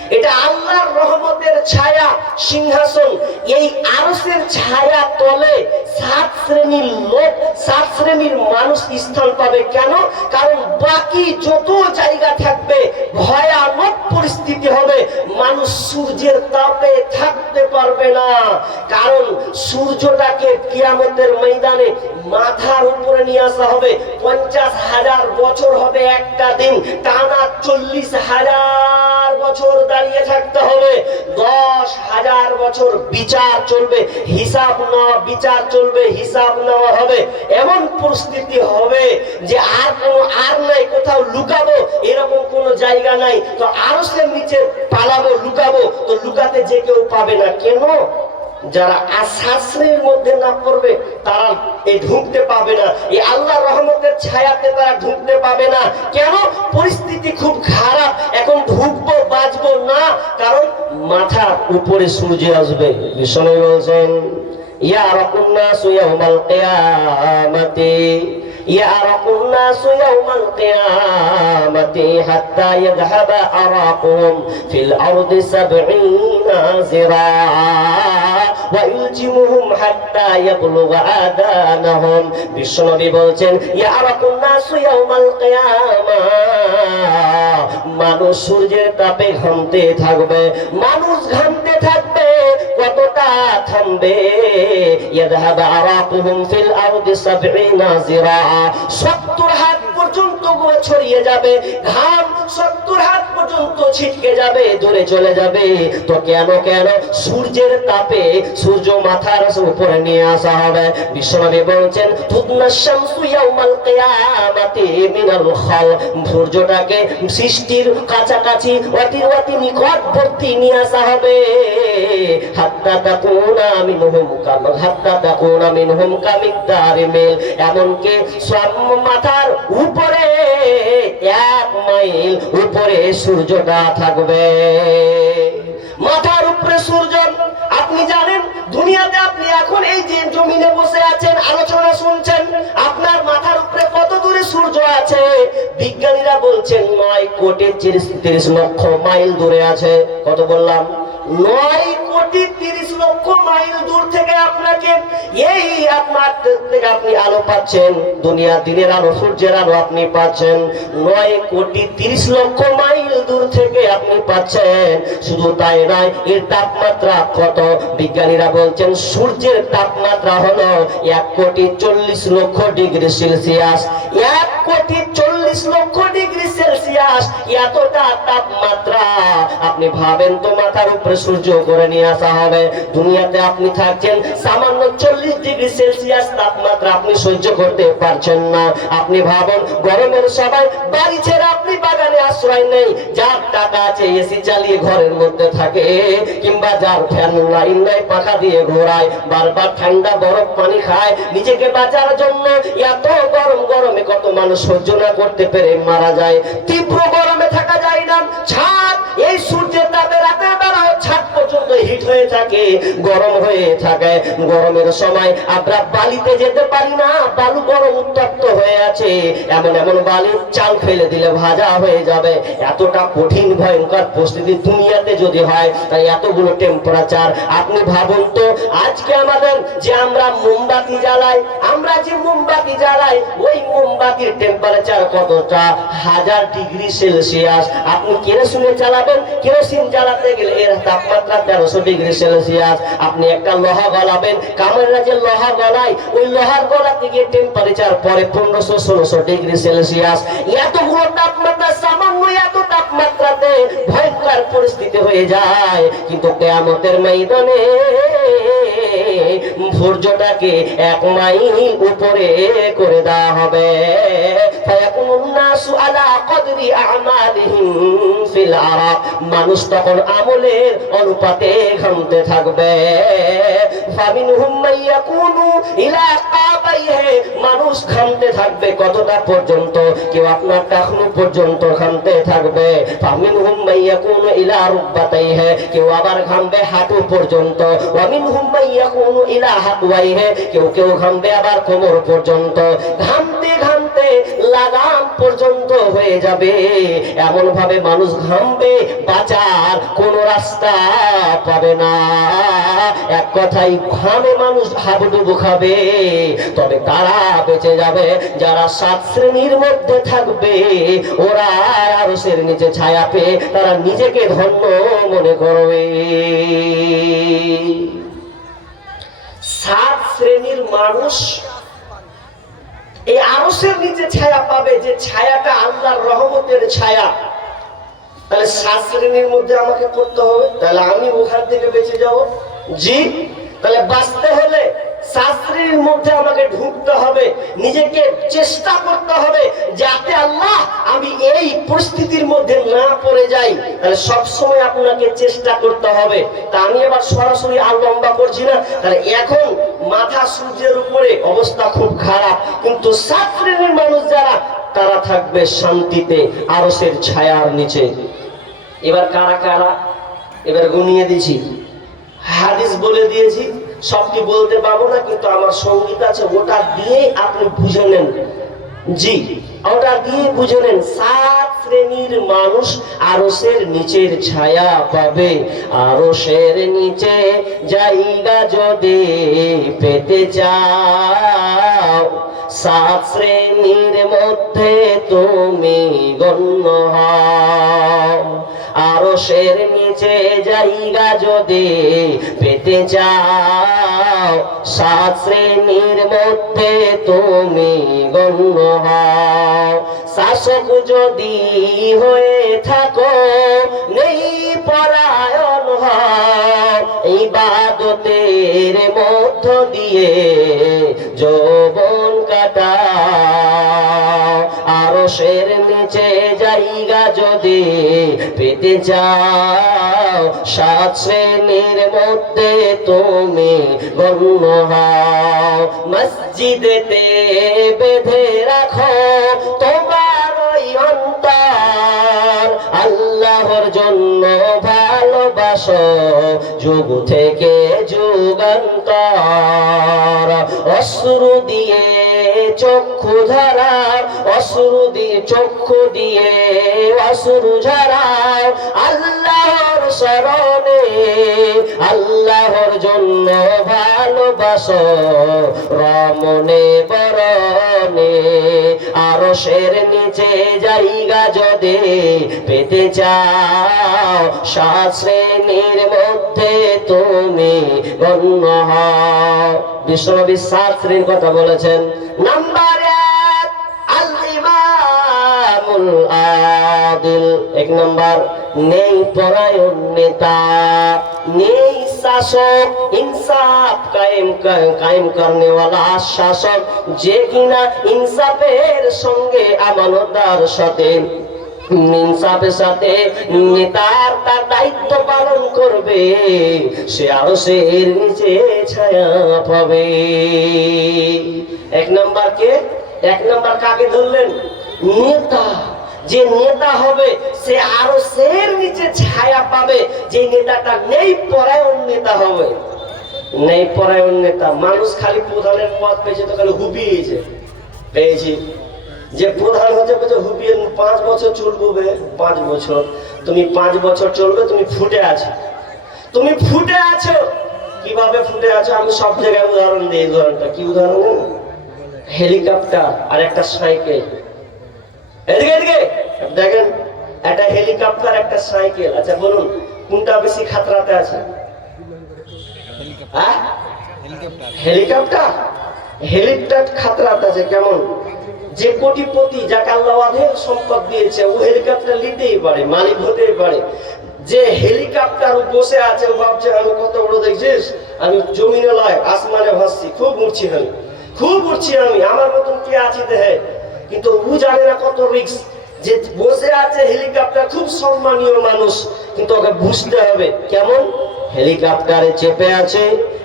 এটা আল্লাহর রহমতের ছায়া সিংহাসন। এই আরশের ছায়া তলে 7 শ্রেণীর লোক, 7 শ্রেণীর মানুষ স্থান পাবে। কেন? কারণ বাকি যত জায়গা থাকবে ভয়ানক পরিস্থিতি হবে, মানুষ সূর্যের তাপে থাকতে পারবে না। কারণ সূর্যটাকে কিয়ামতের ময়দানে মাথার উপরে নিয়ে আসা হবে। 50,000 বছর হবে একটা দিন, টানা 40,000 বছর দাঁড়িয়ে থাকতে হবে। 10,000 বছর বিচার চলবে, হিসাব নেওয়া, বিচার চলবে, হিসাব নেওয়া হবে। এমন পরিস্থিতি হবে যে আর নাই কোথাও লুকাবো, এরকম কোনো জায়গা নাই। তো আরশের নিচে পালাবো, লুকাবো, তো লুকাতে যে কেউ পাবে না। কেন? যারা শাস্ত্রের মধ্যে না পড়বে তারা ঢুকতে পাবে না, এই আল্লাহর রহমতের ছায়াতে তারা ঢুকতে পাবে না। কেন? পরিস্থিতি খুব খারাপ, এখন ঢুকবো বাঁচবো না, কারণ মাথার উপরে সূর্য আসবে। বিষ্ণু বলছেন ইয়ারাকুন নাসু ইয়াউমাল কিয়ামাতি, ইয়ারাকুন নাসু ইয়াউমাল কিয়ামাতি হাত্তা ইয়াযহাবা আরাকুম ফিল আরদি 70 যিরা ওয়া ইলজিমুহুম হাত্তা ইয়াবলুগা আদানাহুম। বিশ্বনবী বলছেন ইয়ারাকুন নাসু ইয়াউমাল কিয়ামা, মানুষ সূর্যের তাপে ঘামতে থাকবে, মানুষ ঘামতে থাকবে। কতটা থামবে? ইয়াযহাবা আরাকুহুম ফিল আরদি 70 যিরা, 70 হাত পর্যন্ত ছড়িয়ে যাবে ঘাম, 70 হাত পর্যন্ত ছিটকে যাবে, দূরে চলে যাবে। তো কেন? সূর্যের তাপে সূর্য মাথার উপরে নিয়ে আসা হবে। বিশ্বনবী বলছেন তুদনা শামসু ইয়াউমাল কিয়ামাতি মিনাল খাল, সূর্যটাকে সৃষ্টির কাছাকাছি অতি নিকটবর্তী নিয়ে আসা হবে। হাত্তা তাকুনা মিনহুম কামিকদারি মিল, এমনকি সব মাথার উপরে 1 মাইল উপরে সূর্যটা থাকবে। মাথার উপরে সূর্য। আপনি জানেন দুনিয়াতে আপনি এখন এই যে জমিনে বসে আছেন, আলোচনা শুনছেন, আপনার মাথার উপরে কত দূরে সূর্য আছে? বিজ্ঞানীরা বলছেন 9 কোটি 30 লক্ষ মাইল দূরে আছে। কত বললাম? 9 কোটি 30 লক্ষ মাইল দূর থেকে আপনাকে, এই আপনার থেকে আপনি আলো পাচ্ছেন, দুনিয়া দিনের আলো, সূর্যের আলো আপনি পাচ্ছেন 9 কোটি 30 লক্ষ মাইল দূর থেকে আপনি পাচ্ছেন। শুধু তাই নয়, এর তাপমাত্রা কত? বিজ্ঞানীরা বলছেন সূর্যের তাপমাত্রা হলো 1 কোটি 40 লক্ষ ডিগ্রি সেলসিয়াস। 1 কোটি 40 লক্ষ ডিগ্রি সেলসিয়াস, এতটা তাপমাত্রা। আপনি ভাবেন তো, মাথার উপরে সূর্য করে নিয়ে আসা হবে, দুনিয়াতে আপনি থাকছেন সামান্য 40 ডিগ্রি সেলসিয়াস তাপমাত্রা আপনি সহ্য করতে পারছেন না। আপনি ভাবেন গরমের সময় বাড়ি ছেড়ে আপনি বাগানে আশ্রয় নেই, যার টাকা আছে এসি চালিয়ে ঘরের মধ্যে থাকে, কিংবা যার ফ্যান লাইন নাই পাখা দিয়ে ঘোরায়, বারবার ঠান্ডা বরফ পানি খায় নিজেকে বাঁচার জন্য। এত গরমে কত মানুষ সহ্য না করতে পেরে মারা যায়। তীব্র গরমে থাকা যায় না, ছাদ এই সূর্যের তাপে রাতের বেলা ছাদ পর্যন্ত হিট হয়ে থাকে, গরম হয়ে থাকে। গরমের সময় আমরা বালিতে যেতে পারি না, বালু গরম উত্তপ্ত হয়ে আছে, এমন বালি চাল ফেলে দিলে ভাজা হয়ে যাবে। এতটা কঠিন ভয়ঙ্কর পরিস্থিতি দুনিয়াতে যদি হয়, তাই এতগুলো টেম্পারেচার। আপনি ভাবুন তো, আজকে আমাদের যে আমরা মোমবাতি জ্বালাই, ওই মোমবাতির টেম্পারেচার কতটা? 1000 ডিগ্রি সেলসিয়াস। আপনি কেরোসিনে চালাবেন, কেরোসিন জ্বালাতে গেলে এর তাপমাত্রা 1300 ডিগ্রি সেলসিয়াস। আপনি একটা লোহা গলাবেন, কামাররা যে লোহা গলায়, ওই লোহার গলাতে গিয়ে টেম্পারেচার পরে 1500-1600 ডিগ্রি সেলসিয়াস। এতগুলো তাপমাত্রা, সামান্য এত তাপমাত্রাতে ভয়ঙ্কর পরিস্থিতি হয়ে যায়। কিন্তু কিয়ামতের ময়দানে সূর্যটাকে 1 মাইল উপরে করে দেওয়া হবে। মানুষ তখন আমলের অনুপাতে ঘামতে থাকবে। ফামিনহুম মাইয়াকুনু ইলা কাবাইহি, মানুষ ঘামতে থাকবে কতটা পর্যন্ত? কেউ আপনার টাকনু পর্যন্ত ঘামতে থাকবে। ফামিনহুম মাইয়াকুনু ইলা রুকবাতাইহি, কেউ আবার ঘামবে হাঁটু পর্যন্ত। ওয়ামিনহুম মাইয়াকুনু ইলা হাকওয়াইহি, কেউ কেউ ঘামবে আবার কোমর পর্যন্ত। ঘামতে ঘামতে লাগাম পর্যন্ত হয়ে যাবে। এমন ভাবে মানুষ ঘামবে, বাঁচার কোন রাস্তা পাবে না। এক কথাই ঘামে মানুষ হাবুডুবু খাবে। তবে তারা বেঁচে যাবে যারা 7 শ্রেণীর মধ্যে থাকবে। ওরা আরশের নিচে ছায়া পেয়ে তারা নিজেকে ধন্য মনে করবে। 7 শ্রেণীর মানুষ এই আরশের নিচে ছায়া পাবে, যে ছায়াটা আল্লাহর রহমতের ছায়া। তাহলে 7 শ্রেণীর মধ্যে আমাকে পড়তে হবে, তাহলে আমি ওখান থেকে বেঁচে যাব। জি, তাহলে বাঁচতে হলে 7 শ্রেণীর মধ্যে আমাকে ঢুকতে হবে, নিজেকে চেষ্টা করতে হবে যাতে আল্লাহ আমি এই পরিস্থিতির মধ্যে না পড়ে যাই। তাহলে সবসময় আপনাকে চেষ্টা করতে হবে। তা আমি এবার সরাসরি আর লম্বা করছি না। তাহলে এখন মাথা সূর্যের উপরে, অবস্থা খুব খারাপ, কিন্তু 7 শ্রেণীর মানুষ যারা, তারা থাকবে শান্তিতে আরশের ছায়ার নিচে। এবার কারা কারা, এবার গুনিয়ে দিয়েছি, হাদিস বলে দিয়েছি, সবটি বলতে পারবো না, কিন্তু আমার সঙ্গীত আছে, ওটা দিয়ে আপনি বুঝে নেন। জি, ওটা দিয়ে বুঝে নেন। 7 শ্রেণীর মানুষ আরশের নিচের ছায়া পাবে। আরশের নিচে জায়গা যদি পেতে চাও, 7 শ্রেণীর মধ্যে তুমি গণ্য হও। আরশের নিচে জায়গা যদি পেতে চাও, 7 শ্রেণীর মধ্যে তুমি গণ্য হও। শাসক যদি হয়ে থাকো, নেই পরায়ণ হও, ইবাদতের মধ্য দিয়ে যৌবন কাটাও। আরশের নিচে জায়গা যদি পেতে চাও, 7 শ্রেণীর মধ্যে তুমি গণ্য হও। মসজিদেতে বেঁধে রাখো তোমার ওই অন্তর, আল্লাহর জন্য ভালোবাসো যুগ থেকে যুগান্তর। অশ্রু দিয়ে চক্ষু ধারা, অশ্রু দিয়ে চক্ষু দিয়ে অশ্রু ঝরাও আল্লাহর শরণে, আল্লাহর জন্য ভালোবাসো রমনে বরণে। আরশের নিচে জায়গা যদি পেতে চাও, 7 শ্রেণীর মধ্যে তুমি গণ্য হও। বিশ্বনবী 7 শ্রেণীর কথা বলেছেন। নাম্বার 1 আল ইমামুল আদিল। 1 নাম্বার, নেই পরায়ণ নেতা, নেই শাসক, ইনসাফ কায়েম করনে ওয়ালা শাসক, যে কিনা ইনসাফের সঙ্গে আমানতদার সাথে, ইনসাফের সাথে নেতার তার দায়িত্ব পালন করবে, সে আরশের নিচে ছায়া পাবে। 1 নাম্বার কে? 1 নাম্বার কাকে ধরলেন? নেতা। যে নেতা হবে সে আরশের নিচে ছায়া পাবে। যে নেতাটা নেই পরায়ণ নেতা হবে। নেই পরায়ণ নেতা, মানুষ খালি প্রধানের পদ পেয়েছে তো খালি হুপিয়েছে, পেয়েছি যে প্রধান হতে পেয়েছে হুপিয়ে 5 বছর চলবে। 5 বছর তুমি 5 বছর চলবে, তুমি ফুটে আছো, তুমি ফুটে আছো। কিভাবে ফুটে আছো আমি সব জায়গায় উদাহরণ দিই। উদাহরণটা কি? উদাহরণ হেলিকপ্টার আর একটা সাইকেল। এদিকে এদিকে দেখেন, একটা হেলিকপ্টার একটা সাইকেল। আচ্ছা বলুন কোনটা বেশি খাতরাতে আছে? হেলিকপ্টার। হেলিকপ্টার খাতরাতে আছে। কেমন? যে কোটিপতি, যাকে আল্লাহ অঢেল সম্পদ দিয়েছে, ও হেলিকপ্টার নিতেই পারে, মালিক হতেই পারে। যে হেলিকপ্টার বসে আছে ও ভাবছে আমি কত বড়, দেখছিস আমি জমিনে লয় আসমানে ভাসছি, খুব উঠছি, আমি খুব উঠছি, আমি আমার মতন কে আছি দেহে। কিন্তু ও জানে না কত রিস্ক। যে বসে আছে হেলিকপ্টার খুব সম্মানীয় মানুষ, কিন্তু ওকে বুঝতে হবে কেমন। হেলিকপ্টারে চেপে আছে,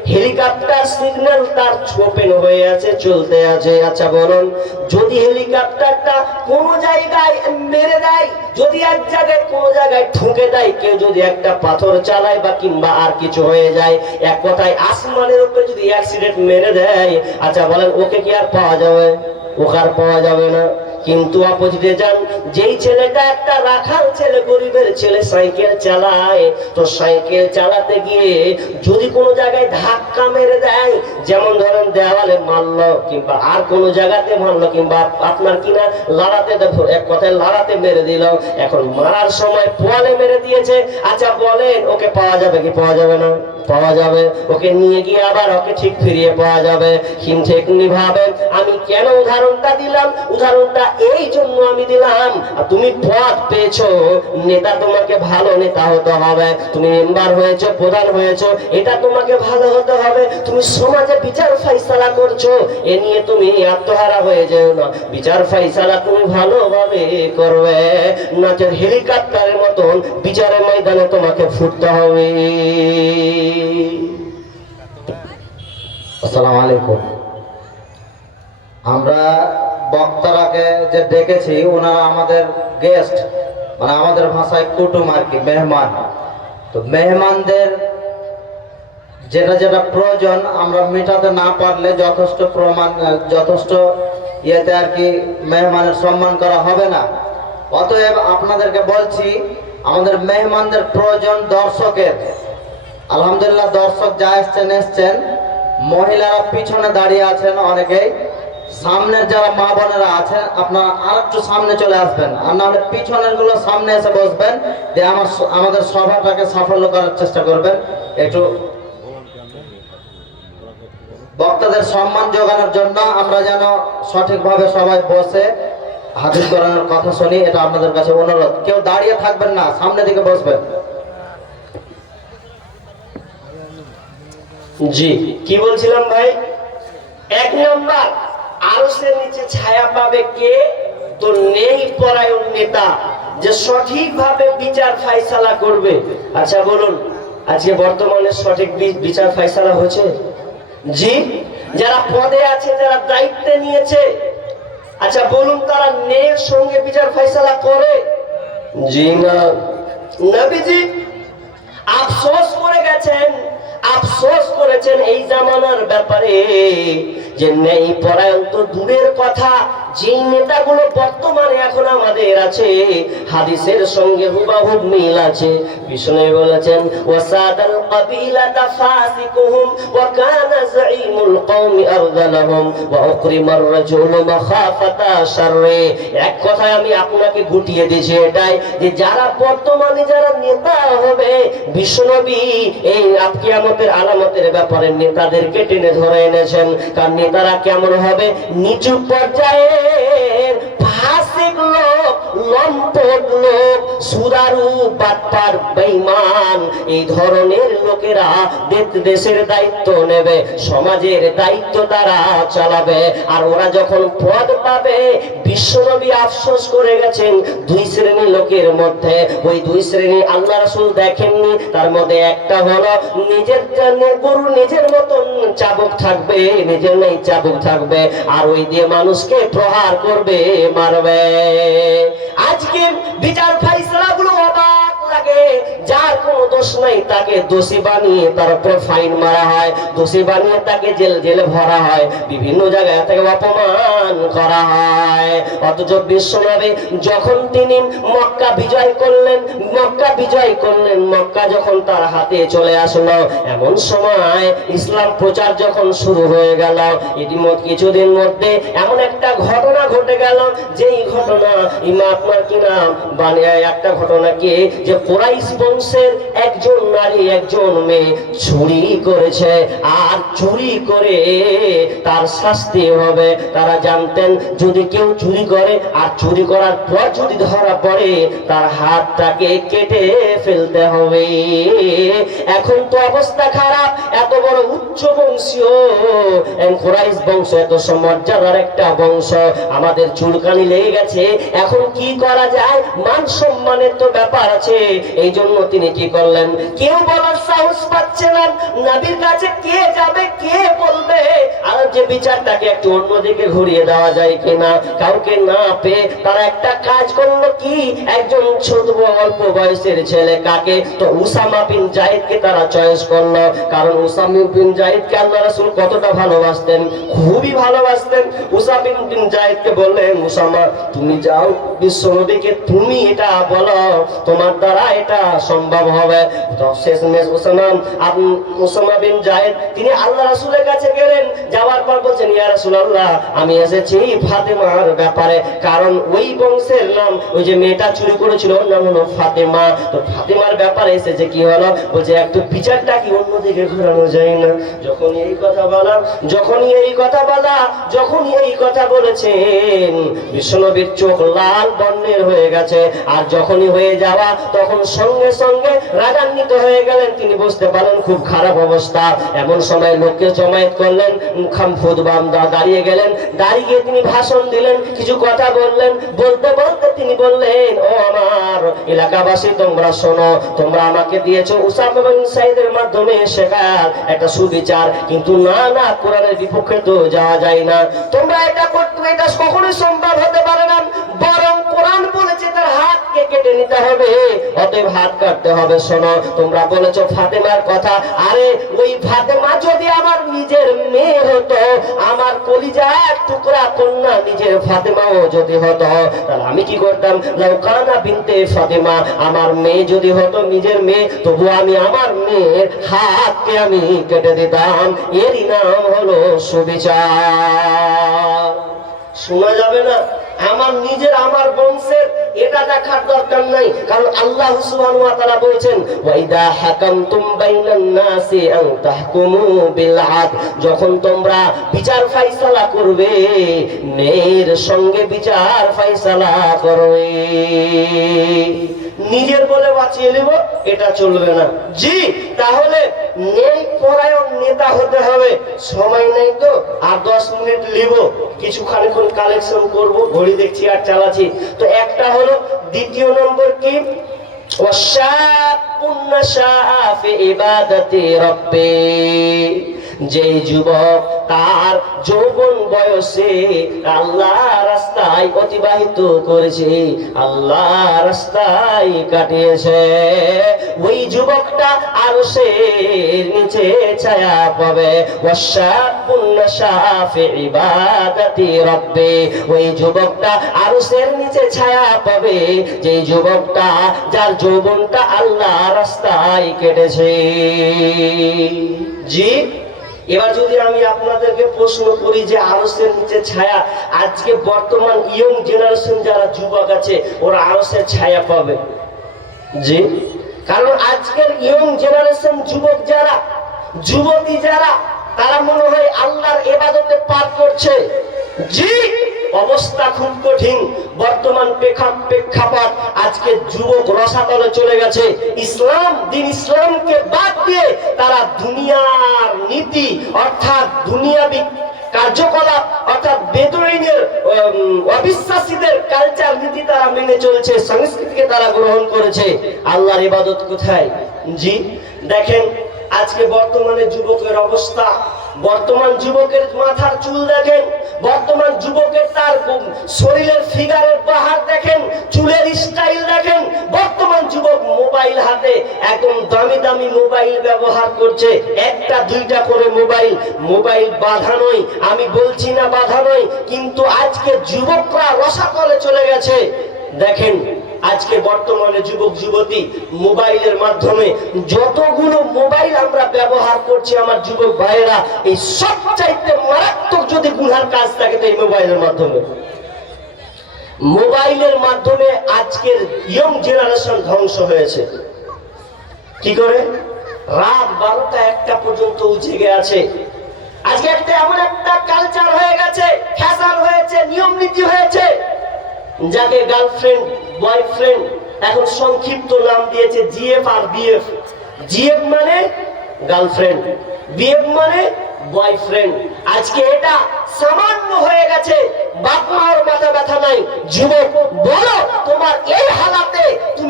হেলিকপ্টার সিগন্যাল তার ওপেন হয়ে আছে, চলতে আছে। আচ্ছা বলুন, যদি হেলিকপ্টারটা কোন জায়গায় মেরে দেয়, যদি এক জায়গায় কোন জায়গায় ঠুকে দেয়, কেউ যদি একটা পাথর চালায় বা কিংবা আর কিছু হয়ে যায়, এক কথায় আসমানের উপরে যদি অ্যাক্সিডেন্ট মেরে দেয়, আচ্ছা বলেন ওকে কি আর পাওয়া যাবে? ওকে আর পাওয়া যাবে না। কিন্তু অপোজিটে যান, যেই ছেলেটা একটা রাখাল ছেলে, গরিবের ছেলে, সাইকেল চালায়, তো সাইকেল চালাতে গিয়ে যদি কোনো জায়গায় ধাক্কা মেরে দেয়, যেমন ধরেন দেওয়ালে মারলো কিংবা আর কোনো জায়গাতে মারলো কিংবা আপনার কিনা লাড়াতে, এক কথায় লাড়াতে মেরে দিল, এখন মারার সময় পোয়ালে মেরে দিয়েছে, আচ্ছা বলেন ওকে পাওয়া যাবে কি পাওয়া যাবে না? পাওয়া যাবে। ওকে নিয়ে গিয়ে আবার ওকে ঠিক ফিরিয়ে পাওয়া যাবে। কিন্তু এমনি ভাবেন আমি কেন উদাহরণটা দিলাম? উদাহরণটা এই জন্য আমি দিলাম, তুমি পদ পেয়েছো, নেতা তোমাকে ভালো নেতা হতে হবে, তুমি মেম্বার হয়েছো, প্রধান হয়েছো, এটা তোমাকে ভালো হতে হবে, তুমি সমাজে বিচার ফাইসালা করছো, এ নিয়ে তুমি আত্মহারা হয়ে যেও না। বিচার ফাইসালা তুমি ভালোভাবে করবে, নচেত হেলিকপ্টারের মতন বিচারের ময়দানে তোমাকে ফুটতে হবে। আসসালামু আলাইকুম। আমরা বক্তারাকে যে ডেকেছি, ওনারা আমাদের গেস্ট, মানে আমাদের ভাষায় কুটুম আর কি, মেহমান। তো মেহমানদের যেটা যেটা প্রয়োজন আমরা মেটাতে না পারলে যথেষ্ট ইয়েতে আর কি মেহমানের সম্মান করা হবে না। অতএব আপনাদেরকে বলছি, আমাদের মেহমানদের প্রয়োজন দর্শকের। আলহামদুলিল্লাহ দর্শক যা এসছেন, মহিলারা পিছনে দাঁড়িয়ে আছেন অনেকেই, সামনের যারা মা বোনেরা আছেন আপনারা আর একটু সামনে চলে আসবেন, আর নাহলে পিছনের গুলো সামনে এসে বসবেন, দিয়ে আমাদের সভাটাকে সাফল্য করার চেষ্টা করবেন। একটু বক্তাদের সম্মান যোগানোর জন্য আমরা যেন সঠিকভাবে সবাই বসে হাজির করানোর কথা শুনি, এটা আপনাদের কাছে অনুরোধ। কেউ দাঁড়িয়ে থাকবেন না, সামনে দিকে বসবেন। জি, কি বলছিলাম ভাই? এক নম্বর, আরশের নিচে ছায়া পাবে কে? তো নেই পরায়ণ নেতা, যে সঠিকভাবে বিচার ফাইসালা করবে। আচ্ছা বলুন, আজকে বর্তমানে সঠিক বিচার ফাইসালা হচ্ছে? জি, যারা পদে আছে, যারা দায়িত্বে নিয়েছে, আচ্ছা বলুন তারা ন্যায়ের সঙ্গে বিচার ফাইসালা করে? জি না। নবীজি আফসোস করে গেছেন, আফসোস করেছেন এই জামানার ব্যাপারে, যে নেই পরায়ণ তো দূরের কথা, যে নেতাগুলো বর্তমানে এখন আমাদের আছে, হাদিসের সঙ্গে হুবহুব মিল আছে। বিষ্ণু বলেছেন, ওয়াসাদাল কাবিলাতা ফাসিকুহুম ওয়া কানা যাঈমুল কওমি আরদালাহুম ওয়া উকরিমার রাজুলু মাখাফাতা শাররি। এক কথায় আমি আপনাকে গুটিয়ে দিয়েছি এটাই, যে যারা বর্তমানে যারা নেতা হবে, বিশ্বনবী এই কিয়ামতের আলামতের ব্যাপারে নেতাদেরকে টেনে ধরে এনেছেন। কারণ নেতারা কেমন হবে? নিচু পর্যায়ের ফাসিক লোক, লম্পট লোক, সুদারু, বাটপার, বেঈমান, এই ধরনের লোকেরা দেশের দায়িত্ব নেবে, সমাজের দায়িত্ব তারা চালাবে। আর ওরা যখন পদ পাবে, বিশ্বনবী আফসোস করে গেছেন দুই শ্রেণী লোকের মধ্যে। ওই দুই শ্রেণী আল্লাহ রাসূল দেখেননি, তার মধ্যে একটা হলো নিজের গরু নিজের মতন চাবুক থাকবে, নিজের নেই চাবুক থাকবে, আর ওই দিয়ে মানুষকে প্রহার করবে, মারবে। আজকে বিচার ফাইসলা গুলো অবাক লাগে, যার কোনো দোষ নাই তাকে দোষী বানিয়ে তার উপরে ফাইন মারা হয়, দোষী বানিয়ে তাকে জেলে ভরা হয়, বিভিন্ন জায়গায় থেকে অপমান করা হয়। অথচ বিশ্বনবী যখন তিনি মক্কা বিজয় করলেন, মক্কা যখন তার হাতে চলে আসলো, এমন সময় ইসলাম প্রচার যখন শুরু হয়ে গেল, কিছুদিন মধ্যে এমন একটা ঘটনা ঘটে গেল, যেই ঘটনা আপনার কিনা একটা ঘটনা কি, যে কুরাইশ বংশের একজন নারী, একজন মেয়ে চুরি করেছে, আর চুরি করে তার শাস্তি হবে। তারা জানতেন যদি কেউ চুরি করে আর চুরি করার পর যদি ধরা পড়ে, তার হাতটাকে কেটে ফেলতে হবে। এখন তো অবস্থা খারাপ, এত বড় উচ্চ বংশীয় কুরাইশ বংশ, এত মর্যাদার একটা বংশ, আমাদের চুলকানি লেগে গেছে, এখন কি করা যায়? মান সম্মানের তো ব্যাপার আছে, এই জন্য তিনি কি করলেন, কেউ বলার সাহস পাচ্ছে না, নবীর কাছে কে যাবে, কে বলবে, আর যে বিচারটাকে একটু অন্যদিকে ঘুরিয়ে দেওয়া যায় কিনা, কাউকে না পেয়ে তারা একটা কাজ করলো কি, একজন ছোট অল্প বয়সের ছেলে, কাকে, তো উসামা বিন জায়েদকে তারা চয়েস করলো। কারণ উসামা বিন জায়েদকে আল্লাহ রাসূল কতটা ভালোবাসতেন, খুবই ভালোবাসতেন। উসামা বিন জায়েদকে বললেন, উসামা তুমি যাও বিশ্বনবীকে তুমি এটা বলো, তোমার দ্বারা এটা সম্ভব হবে। তো শেষমেশ উসামা বিন জায়েদ তিনি আল্লাহ রাসূলের কাছে গেলেন, যাওয়ার পর বলছেন, ইয়া রাসূলুল্লাহ আমি এসেছি ফাতেমার ব্যাপারে, কারণ ওই বংশের নাম, ওই যে মেয়েটা চুরি করেছিল ওর নাম হলো ফাতেমা, তো ফাতেমার ব্যাপারে এসেছে। কি হলো, বলছে একটু বিচারটা কি অন্যদিকে ঘোরানো যায় না। যখনই এই কথা বলেছেন বিশ্বনবীর চোখ লাল বর্ণের হয়ে গেছে, আর যখনই হয়ে যাওয়া তখন সঙ্গে সঙ্গে রাগান্বিত হয়ে গেলেন। তিনি বুঝতে পারেন খুব খারাপ অবস্থা। এমন সময় লোককে জমায়েত করলেন, দাঁড়িয়ে গেলেন, দাঁড়িয়ে তিনি ভাষণ দিলেন, কিছু কথা বললেন। বলতে বলতে তিনি বললেন, ও আমার এলাকাবাসী তোমরা শোনো, তোমরা আমাকে দিয়েছো উসামা বিন সাইদের মাধ্যমে শেখার একটা সুবিচার, কিন্তু না কোরআনের বিপক্ষে তো যাওয়া যায় না, তোমরা এটা করতে, এটা কখনোই সম্ভব হতে পারে না, বরং কোরআন বলেছে তার হাতকে কেটে নিতে হবে, অতএব হাত কাটতে হবে। শোনো, তোমরা বলেছো ফাতেমার কথা, আরে ওই ফাতেমা যদি আমার নিজের মেয়ে হতো, আমার কলিজার টুকরা কন্যা নিজের ফাতেমাও যদি হতো, তাহলে আমি কি করতাম, লাউকানা বিনতে ফাতেমা, আমার মেয়ে যদি হতো নিজের মেয়ে, তবু আমি আমার মেয়ের হাতকে আমি কেটে দিতাম। এরই নাম হলো সুবিচার। শোনা যাবে না, আমার নিজের, আমার বংশের এটা দেখার দরকার নাই, কারণ আল্লাহ সুবহানাহু ওয়া তাআলা বলেছেন, ওয়াইদা হাকামতুম বাইনান নাসি আন তাহকুমু বিল আদল, যখন তোমরা বিচার ফয়সালা করবে, ন্যায়ের সঙ্গে বিচার ফয়সালা করবে। নিজের বলে বাঁচিয়ে নেব এটা চলবে না। জি, তাহলে ন্যায় পরায়ণ নেতা হতে হবে। সময় নেই তো, আর 10 মিনিট নিব, কিছুখানি কালেকশন করব, ঘড়ি দেখছি আর চালাচ্ছি। তো একটা হলো, দ্বিতীয় নম্বর কি, ওয়াশাকুন নাশাআ ফি ইবাদাতি রাব্বি, যে যুবক তার যৌবন বয়সে আল্লাহ রাস্তায় অতিবাহিত করেছে, আল্লাহ রাস্তায় কাটিয়েছে, ওই যুবকটা আরশের নিচে ছায়া পাবে। ওয়াশাকুন নাশাআ ফি ইবাদাতি রাব্বি, ওই যুবকটা আরশের নিচে ছায়া পাবে, যে যুবকটা যার যৌবনটা আল্লাহ রাস্তায় কেটেছে। জি, এবার যদি আমি আপনাদেরকে প্রশ্ন করি যে আরশের নিচে ছায়া, আজকে বর্তমান ইয়ং জেনারেশন যারা যুবক আছে ওরা আরশের ছায়া পাবে। জি, কারণ আজকের ইয়ং জেনারেশন যুবক যারা, যুবতী যারা, তারা মনে হয় আল্লাহর ইবাদতে পার করছে। জি, অবস্থা খুব কঠিন। বর্তমান প্রেক্ষাপট, আজকে যুবক রসাতলে চলে গেছে। ইসলাম, দিন ইসলামকে বাদ দিয়ে তারা দুনিয়ার নীতি অর্থাৎ দুনিয়াবি কার্যকলাপ অর্থাৎ বেদুইনের অবিশ্বাসীদের কালচার নীতি তারা মেনে চলছে, সংস্কৃতিকে তারা গ্রহণ করেছে। আল্লাহর ইবাদত কোথায়? জি, দেখেন আজকে বর্তমানে যুবকের অবস্থা, বর্তমান যুবকের মাথার চুল দেখেন, বর্তমান যুবকের তার শরীরের ফিগারের বাহার দেখেন, চুলের স্টাইল দেখেন। বর্তমান যুবক মোবাইল হাতে, একদম দামি দামি মোবাইল ব্যবহার করছে, একটা দুইটা করে মোবাইল বাধা নয়, আমি বলছি না বাধা নয়, কিন্তু আজকে যুবকরা রসাতলে চলে গেছে। দেখেন আজকে বর্তমানে যুবক যুবতী মোবাইলের মাধ্যমে যতগুলো মোবাইল আমরা ব্যবহার করছি, আমার যুবক ভাইয়েরা, এই সবচাইতে মারাত্মক যদি গুনার কাজ থাকে তো এই মোবাইলের মাধ্যমে আজকের ইয়ং জেনারেশন ধ্বংস হয়েছে। কি করে? রাত 12টা 1টা পর্যন্ত জেগে আছে। আজকে একটা এমন একটা কালচার হয়ে গেছে, ফ্যাশন হয়েছে, নিয়ম নীতি হয়েছে, যাকে গার্লফ্রেন্ড বয়ফ্রেন্ড এখন সংক্ষিপ্ত নাম দিয়েছে জিএফ আর বিএফ। জিএফ মানে গার্লফ্রেন্ড, বিএফ মানে বয়ফ্রেন্ড। আজকে এটা সামান্য হয়ে গেছে, বাপ মার মাথা ব্যথা নাই। যুবক বলো, তোমার এই হালাতে তুমি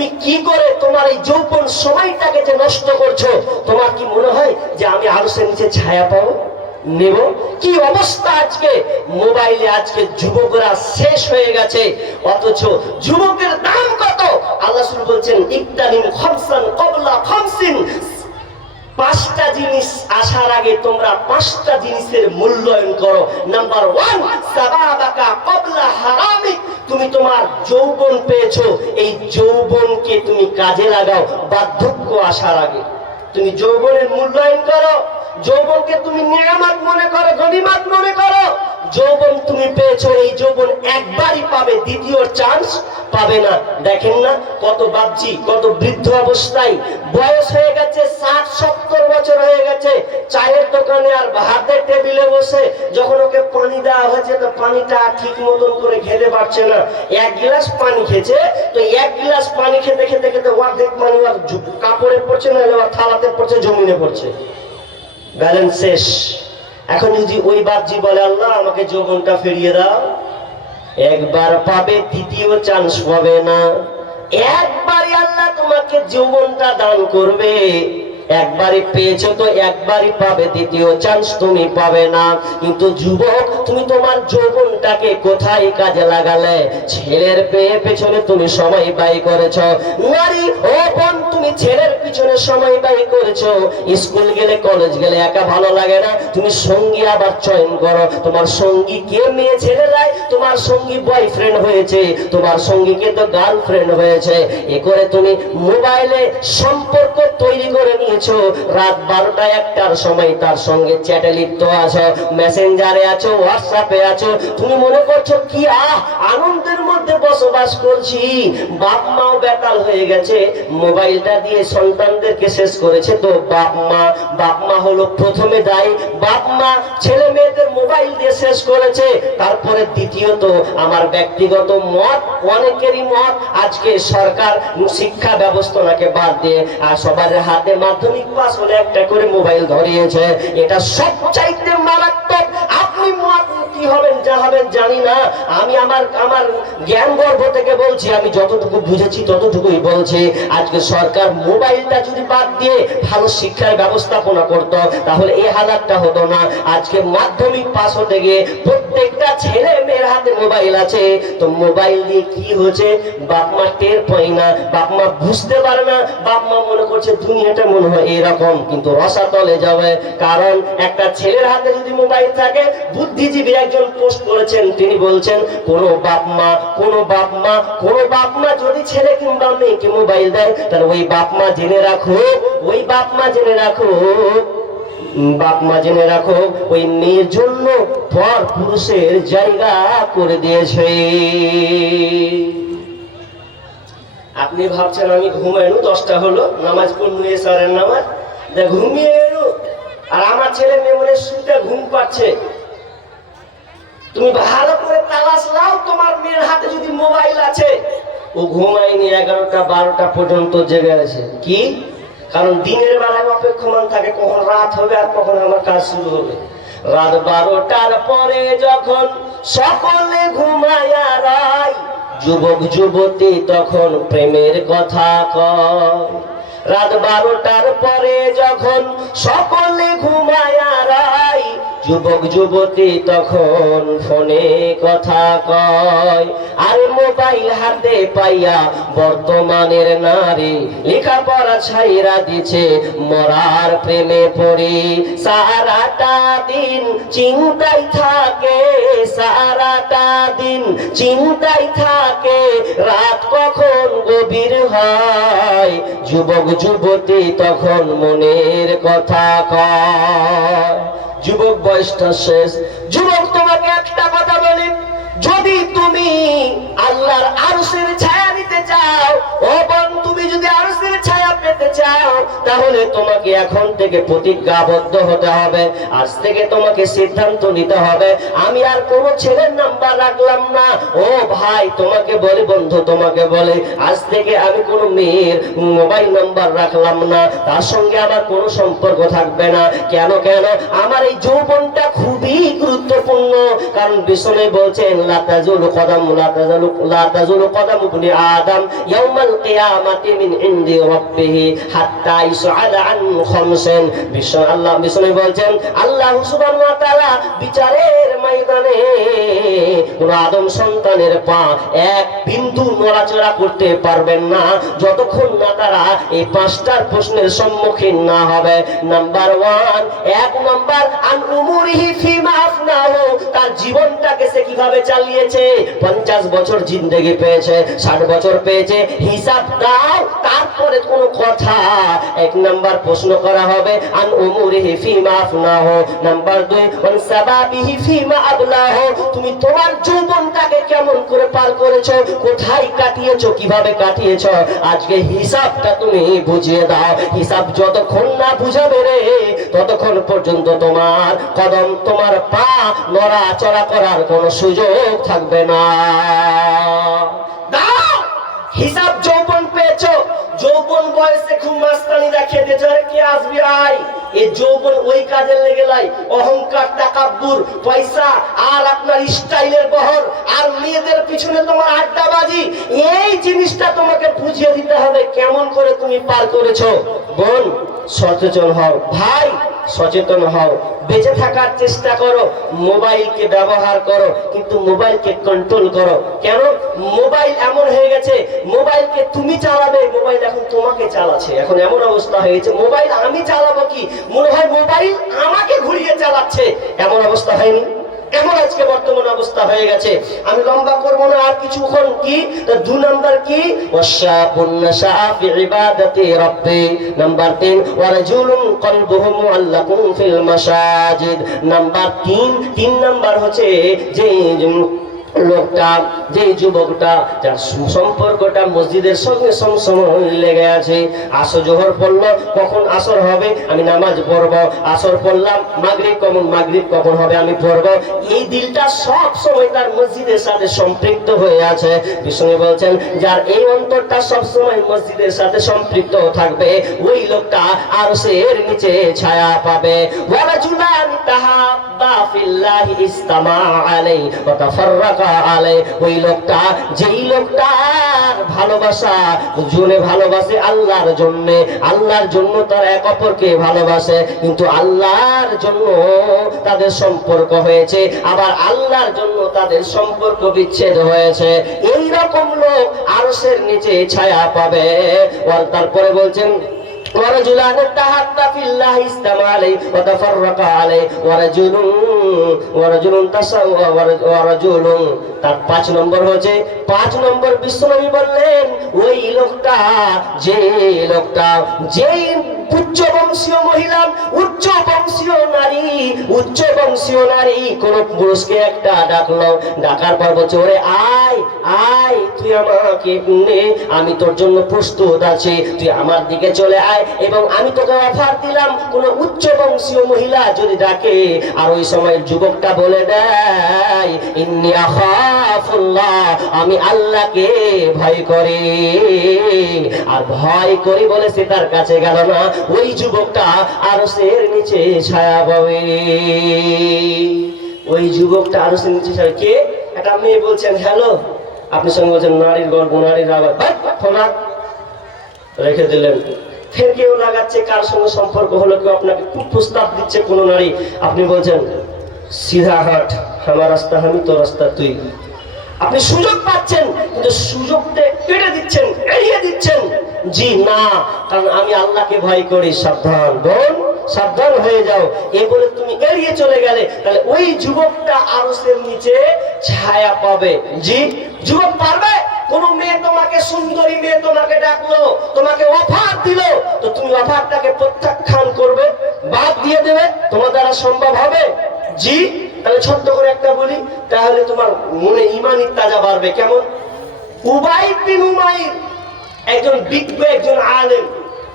তুমি কি করে তোমার এই যৌবন সময়টাকে যে নষ্ট করছো? তোমার কি মনে হয় যে আমি আরশের নিচে ছায়া পাবো, নেব? কি অবস্থা আজকে মোবাইলে, আজকে যুবকরা শেষ হয়ে গেছে। অথচ যুবকের দাম কত? আল্লাহ রাসূল বলছেন ইকতানিম খামসান ক্বাবলা খামসিন, পাঁচটা জিনিস আসার আগে তোমরা পাঁচটা জিনিসের মূল্যায়ন করো। নাম্বার 1, সাবাবাকা ক্বাবলা হারামিক, তুমি তোমার যৌবন পেয়েছো, এই যৌবনকে তুমি কাজে লাগাও বার্ধক্য আসার আগে। তুমি যৌবনের মূল্যায়ন করো, যৌবনকে তুমি নিয়ামত মনে করো, গনিমত মনে করো। যৌবন তুমি পেয়েছো, এই যৌবন একবারই পাবে, দ্বিতীয় চান্স পাবে না। দেখেন না কত বাপজি, কত বৃদ্ধ অবস্থায় বয়স হয়ে গেছে, 60-70 বছর হয়ে গেছে, চায়ের দোকানে আর ভাতের টেবিলে বসে যখন ওকে পানি দেওয়া হয়েছে তো পানিটা ঠিক মতন করে খেতে পারছে না। 1 গ্লাস পানি খেয়েছে, তো 1 গ্লাস পানি খেতে খেতে খেতে অর্ধেক পানি আর কাপড়ে পড়ছে, না হলে থালাতে পড়ছে, জমিনে পড়ছে, ব্যালেন্স শেষ। এখন যদি ওই বাপজি বলে আল্লাহ আমাকে যৌবনটা ফিরিয়ে দাও, একবার পাবে, দ্বিতীয় চান্স পাবে না। একবারই আল্লাহ তোমাকে যৌবনটা দান করবে, একবারই পেয়েছো তো একবারই পাবে, দ্বিতীয় চান্স তুমি পাবে না। কিন্তু যুবক, তুমি তোমার যৌবনটাকে কোথায় কাজে লাগালে? ছেলের পেছনে তুমি সময় ব্যয় করেছো। নারী ও বোন, তুমি ছেলের পিছনে সময় ব্যয় করেছো। স্কুল গেলে, কলেজ গেলে একা ভালো লাগে না, তুমি সঙ্গী আবার চয়ন করো। তোমার সঙ্গী কে? মেয়ে ছেলেরাই। তোমার সঙ্গী বয়ফ্রেন্ড হয়েছে, তোমার সঙ্গীকে তো গার্লফ্রেন্ড হয়েছে। এ করে তুমি মোবাইলে সম্পর্ক তৈরি করে নিয়ে রাত 12টা 1টার সময় তার সঙ্গে চ্যাটে লিপ্ত আছো, মেসেঞ্জারে আছো, হোয়াটসঅ্যাপে আছো। তুমি মনে করছো কি আনন্দের মধ্যে বসবাস করছি। বাপ মাও বেতাল হয়ে গেছে, মোবাইলটা দিয়ে সন্তানদেরকে শেষ করেছে। তো বাপ মা হলো প্রথমে দায়ী। বাপ মা ছেলে মেয়েদের মোবাইল দিয়ে শেষ করেছে। তারপরে দ্বিতীয়ত আমার ব্যক্তিগত মত, অনেকেরই মত, আজকে সরকার শিক্ষা ব্যবস্থাকে বাদ দিয়ে আর সবার হাতে মাধ্যমিক পাস হলে একটা করে মোবাইল ধরিয়েছে। এটা সবচাইতে মারাত্মক। আপনি কি হবেন যা হবেন জানি না, আমি আমার জ্ঞান গর্ভ থেকে বলছি, আমি যতটুকু বুঝেছি ততটুকুই বলছি। আজকে সরকার মোবাইলটা যদি বাদ দিয়ে ভালো শিক্ষার ব্যবস্থাপনা করতো তাহলে এই হালাতটা হতো না। আজকে মাধ্যমিক পাস হতে গিয়ে প্রত্যেকটা ছেলে মেয়ের হাতে মোবাইল আছে। তো মোবাইল দিয়ে কি হচ্ছে বাপ মা টের পায় না, বাপ মা বুঝতে পারে না। বাপ মা মনে করছে দুনিয়াটা মনে হয় এরকম, কিন্তু রসাতলে যাবে। কারণ একটা ছেলের হাতে যদি মোবাইল থাকে, বুদ্ধিজীবী একজন পোস্ট করেছেন, তিনি বলছেন কোনো বাপ মা যদি ছেলে কিংবা মেয়েকে মোবাইল দেয় তাহলে ওই বাপ মা জেনে রাখো ওই মেয়ের জন্য পর পুরুষের জায়গা করে দিয়েছে। আপনি ভাবছেন আমি ঘুমাইনু, 10টা হলো, নামাজ পড়লু, এশারের নামাজ, ঘুমিয়ে এলো, আর আমার ছেলে মেয়ে মনে শুতে ঘুম পাচ্ছে। তুমি ভালো করে তালাশ নাও, তোমার মেয়ের হাতে যদি মোবাইল আছে, ও ঘুমায়নি, 11টা 12টা পর্যন্ত জেগে আছে। কি? কারণ দিনের বেলায় অপেক্ষমান থাকে কখন রাত হবে আর কখন আমার কাজ শুরু হবে। রাত 12টার পরে যখন সকলে ঘুমায়া রায়, যুবক যুবতী তখন প্রেমের কথা কয়। রাত 12টার পরে যখন সকলে ঘুমায়া রায়, যুবক যুবতী তখন ফোনে কথা কয়। আর মোবাইল হাতে পাইয়া বর্তমানের নারী লেখাপড়া ছাইরা দিছে, মরার প্রেমে পড়ি। সারাটা দিন চিন্তায় থাকে, সারাটা দিন চিন্তায় থাকে, রাত কখন গভীর হয়, যুবক যুবতী তখন মনের কথা কয়। যুবক বয়সটা শেষ। যুবক, তোমাকে একটা কথা বলি, যদি তুমি আল্লাহর আরশের ছায়া নিতে চাও, ও বোন, তুমি যদি আরশের ছায়া পেতে চাও, তাহলে তোমাকে এখন থেকে প্রতিজ্ঞাবদ্ধ হতে হবে। আজ থেকে তোমাকে সিদ্ধান্ত নিতে হবে, আমি আর কোনো ছেলের নাম্বার রাখলাম না। ও ভাই তোমাকে বলি, বন্ধু তোমাকে বলে, আজ থেকে আমি কোনো মেয়ের মোবাইল নাম্বার রাখলাম না, তার সঙ্গে আমার কোনো সম্পর্ক থাকবে না। কেন কেন? আমার এই যৌবনটা খুবই গুরুত্বপূর্ণ। কারণ বিষ্ণু বলছেন লা তাজুলু কদাম ইবনি আদম ইয়াউমাল কিয়ামাতি মিন ইনদি রাব্বিহি হাত্তা ইসআলা আন খামসিন। বিষ্ণু বলছেন আল্লাহ সুবহানাহু ওয়া তাআলা বিচারের ময়দানে কোন আদম সন্তানের পা এক বিন্দু নড়াচড়া করতে পারবেন না যতক্ষণ না তারা এই পাঁচটার প্রশ্নের সম্মুখীন না হবে। নাম্বার 1, এক নাম্বার আন উমুরিহি ফিমা আফনাহু, তার জীবনটাকে সে কিভাবে চালিয়েছে। 50 বছর জিন্দেগি পেয়েছে, 60 বছর পেয়েছে, হিসাব দাও। তারপরে কোনো কথা। এক নাম্বার প্রশ্ন করা হবে আন উমুরিহি ফিমা আফনাহু। নাম্বার 2 ওয়ান সাবাবিহি ফিমা আবলাহু, তুমি তোমার যৌবনটাকে কেমন করে পার করেছো, কোথায় কাটিয়েছো, কিভাবে কাটিয়েছো, আজকে হিসাবটা তুমি বুঝিয়ে দাও। হিসাব যতক্ষণ না বুঝাবে রে ততক্ষণ পর্যন্ত তোমার কদম, তোমার পা নড়াচড়া করার কোনো সুযোগ থাকবে না। দাও হিসাব। যৌবন পেয়েছো, যৌবন বয়সে খুব মাস্তানি দেখিয়ে দিয়েছো, কে আসবি আয়। এই যৌবন ওই কাজে লেগে লাই, অহংকার, তাকাব্বুর, পয়সা আর আপনার স্টাইলের বহর আর মেয়েদের পিছনে তোমার আড্ডাবাজি, এই জিনিসটা তোমাকে বুঝিয়ে দিতে হবে কেমন করে তুমি পার করেছো। বোন সচেতন হও, ভাই সচেতন হও, বেঁচে থাকার চেষ্টা করো। মোবাইলকে ব্যবহার করো কিন্তু মোবাইলকে কন্ট্রোল করো। কেন? মোবাইল এমন হয়ে গেছে, মোবাইলকে তুমি চালাবে, মোবাইল এখন তোমাকে চালাচ্ছে। এখন এমন অবস্থা হয়েছে মোবাইল আমি চালাবো কি, মনে হয় মোবাইল আমাকে ঘুরিয়ে চালাচ্ছে। এমন অবস্থা হয়নি? এমন আজকে বর্তমান অবস্থা হয়ে গেছে। আমি লম্বা করব না, আর কিছুক্ষণ কি 2 নাম্বার কি ওয়াশাবুন নাশা ফি ইবাদাতি রাব্বি। Number 3 ওয়ারাজুলুন কলবুহু মুআল্লাকুন feel মাসাজিদ। নাম্বার 3 নাম্বার হচ্ছে যে লোকটা, যে যুবকটা যার সম্পর্কটা মসজিদের সঙ্গে সবসময় লেগে আছে। আসর জোহর পড়লো, কখন আসর হবে আমি নামাজ পড়বো, আসর পড়লাম, মাগরিব কখন হবে আমি পড়বো। এই দিলটা সব সময় তার মসজিদের সাথে সম্পৃক্ত হয়ে আছে। বিষ্ণু বলছেন যার এই অন্তরটা সব সময় মসজিদের সাথে সম্পৃক্ত থাকবে ওই লোকটা আরশের নিচে ছায়া পাবে। ওয়ারাজুলানি তাহাব্বা ফিল্লাহি ইসতামা আলাইহি ওয়া তাফাররাকা আলে, ওই লোকটা যেই লোকটার ভালোবাসা জুনে ভালোবাসে আল্লাহর জন্য, আল্লাহর জন্য তার এক অপরকে ভালোবাসে, কিন্তু আল্লাহর জন্য তাদের সম্পর্ক হয়েছে, আবার আল্লাহর জন্য তাদের সম্পর্ক বিচ্ছেদ হয়েছে, এই রকম লোক আরশের নিচে ছায়া পাবে। তারপরে বলছেন ورجلان تحابا في الله استمع عليه وتفرقا عليه ورجل تسوى ورجل। তার 5 নম্বর হচ্ছে 5 নম্বর বিশ্বনবী বললেন ওই লোকটা, যেই উচ্চ বংশীয় মহিলা, উচ্চ বংশীয় নারী কোন পুরুষকে একটা ডাকলো, ডাকার পর বলছে ওরে আয় তুই আমাকে নে, আমি তোর জন্য প্রস্তুত আছি, তুই আমার দিকে চলে আয়। এবং আমি তোকে অফার দিলাম, কোন উচ্চ বংশীয় মহিলা যদি ডাকে আর ওই সময় যুবকটা বলে দেয় ইন্নী আখাফুল্লাহ, আমি আল্লাহকে ভয় করি, আর ভয় করি বলে সে তার কাছে গেল না, ওই যুবকটা আরশের নিচে ছায়া পাবে। ওই যুবকটা আরশের নিচে ছায়া। কে? একটা মেয়ে বলছেন হ্যালো, আপনি সঙ্গে বলছেন নারীর গর্ব, নারীর আওয়াজ, ফোন রেখে দিলেন। ফের কেউ লাগাচ্ছে, কার সঙ্গে সম্পর্ক হলো, কেউ আপনাকে খুব প্রস্তাব দিচ্ছে কোন নারী, আপনি বলছেন সিধা হাট, আমার রাস্তা আমি, তোর রাস্তা তুই। আপনি সুযোগ পাচ্ছেন কিন্তু সুযোগটা কেটে দিচ্ছেন, এড়িয়ে দিচ্ছেন। জি না, কারণ আমি আল্লাহকে ভয় করি। সাবধান বোন, সাবধান হয়ে যাও। এই বলে তুমি এড়িয়ে চলে গেলে, তাহলে ওই যুবকটা আরশের নিচে ছায়া পাবে। জি, যুবক পারবে? কোন মেয়ে তোমাকে, সুন্দরী মেয়ে তোমাকে ডাকলো, তোমাকে অফার দিল, তো তুমি অফারটাকে প্রত্যাখ্যান করবে, বাদ দিয়ে দেবে? তোমার দ্বারা সম্ভব হবে? জি। তাহলে ছোট্ট করে একটা বলি, তাহলে তোমার মনে ঈমানের তাজা বাড়বে। কেমন? উবাই বিন উমাইর একজন বিজ্ঞ, একজন আলেম,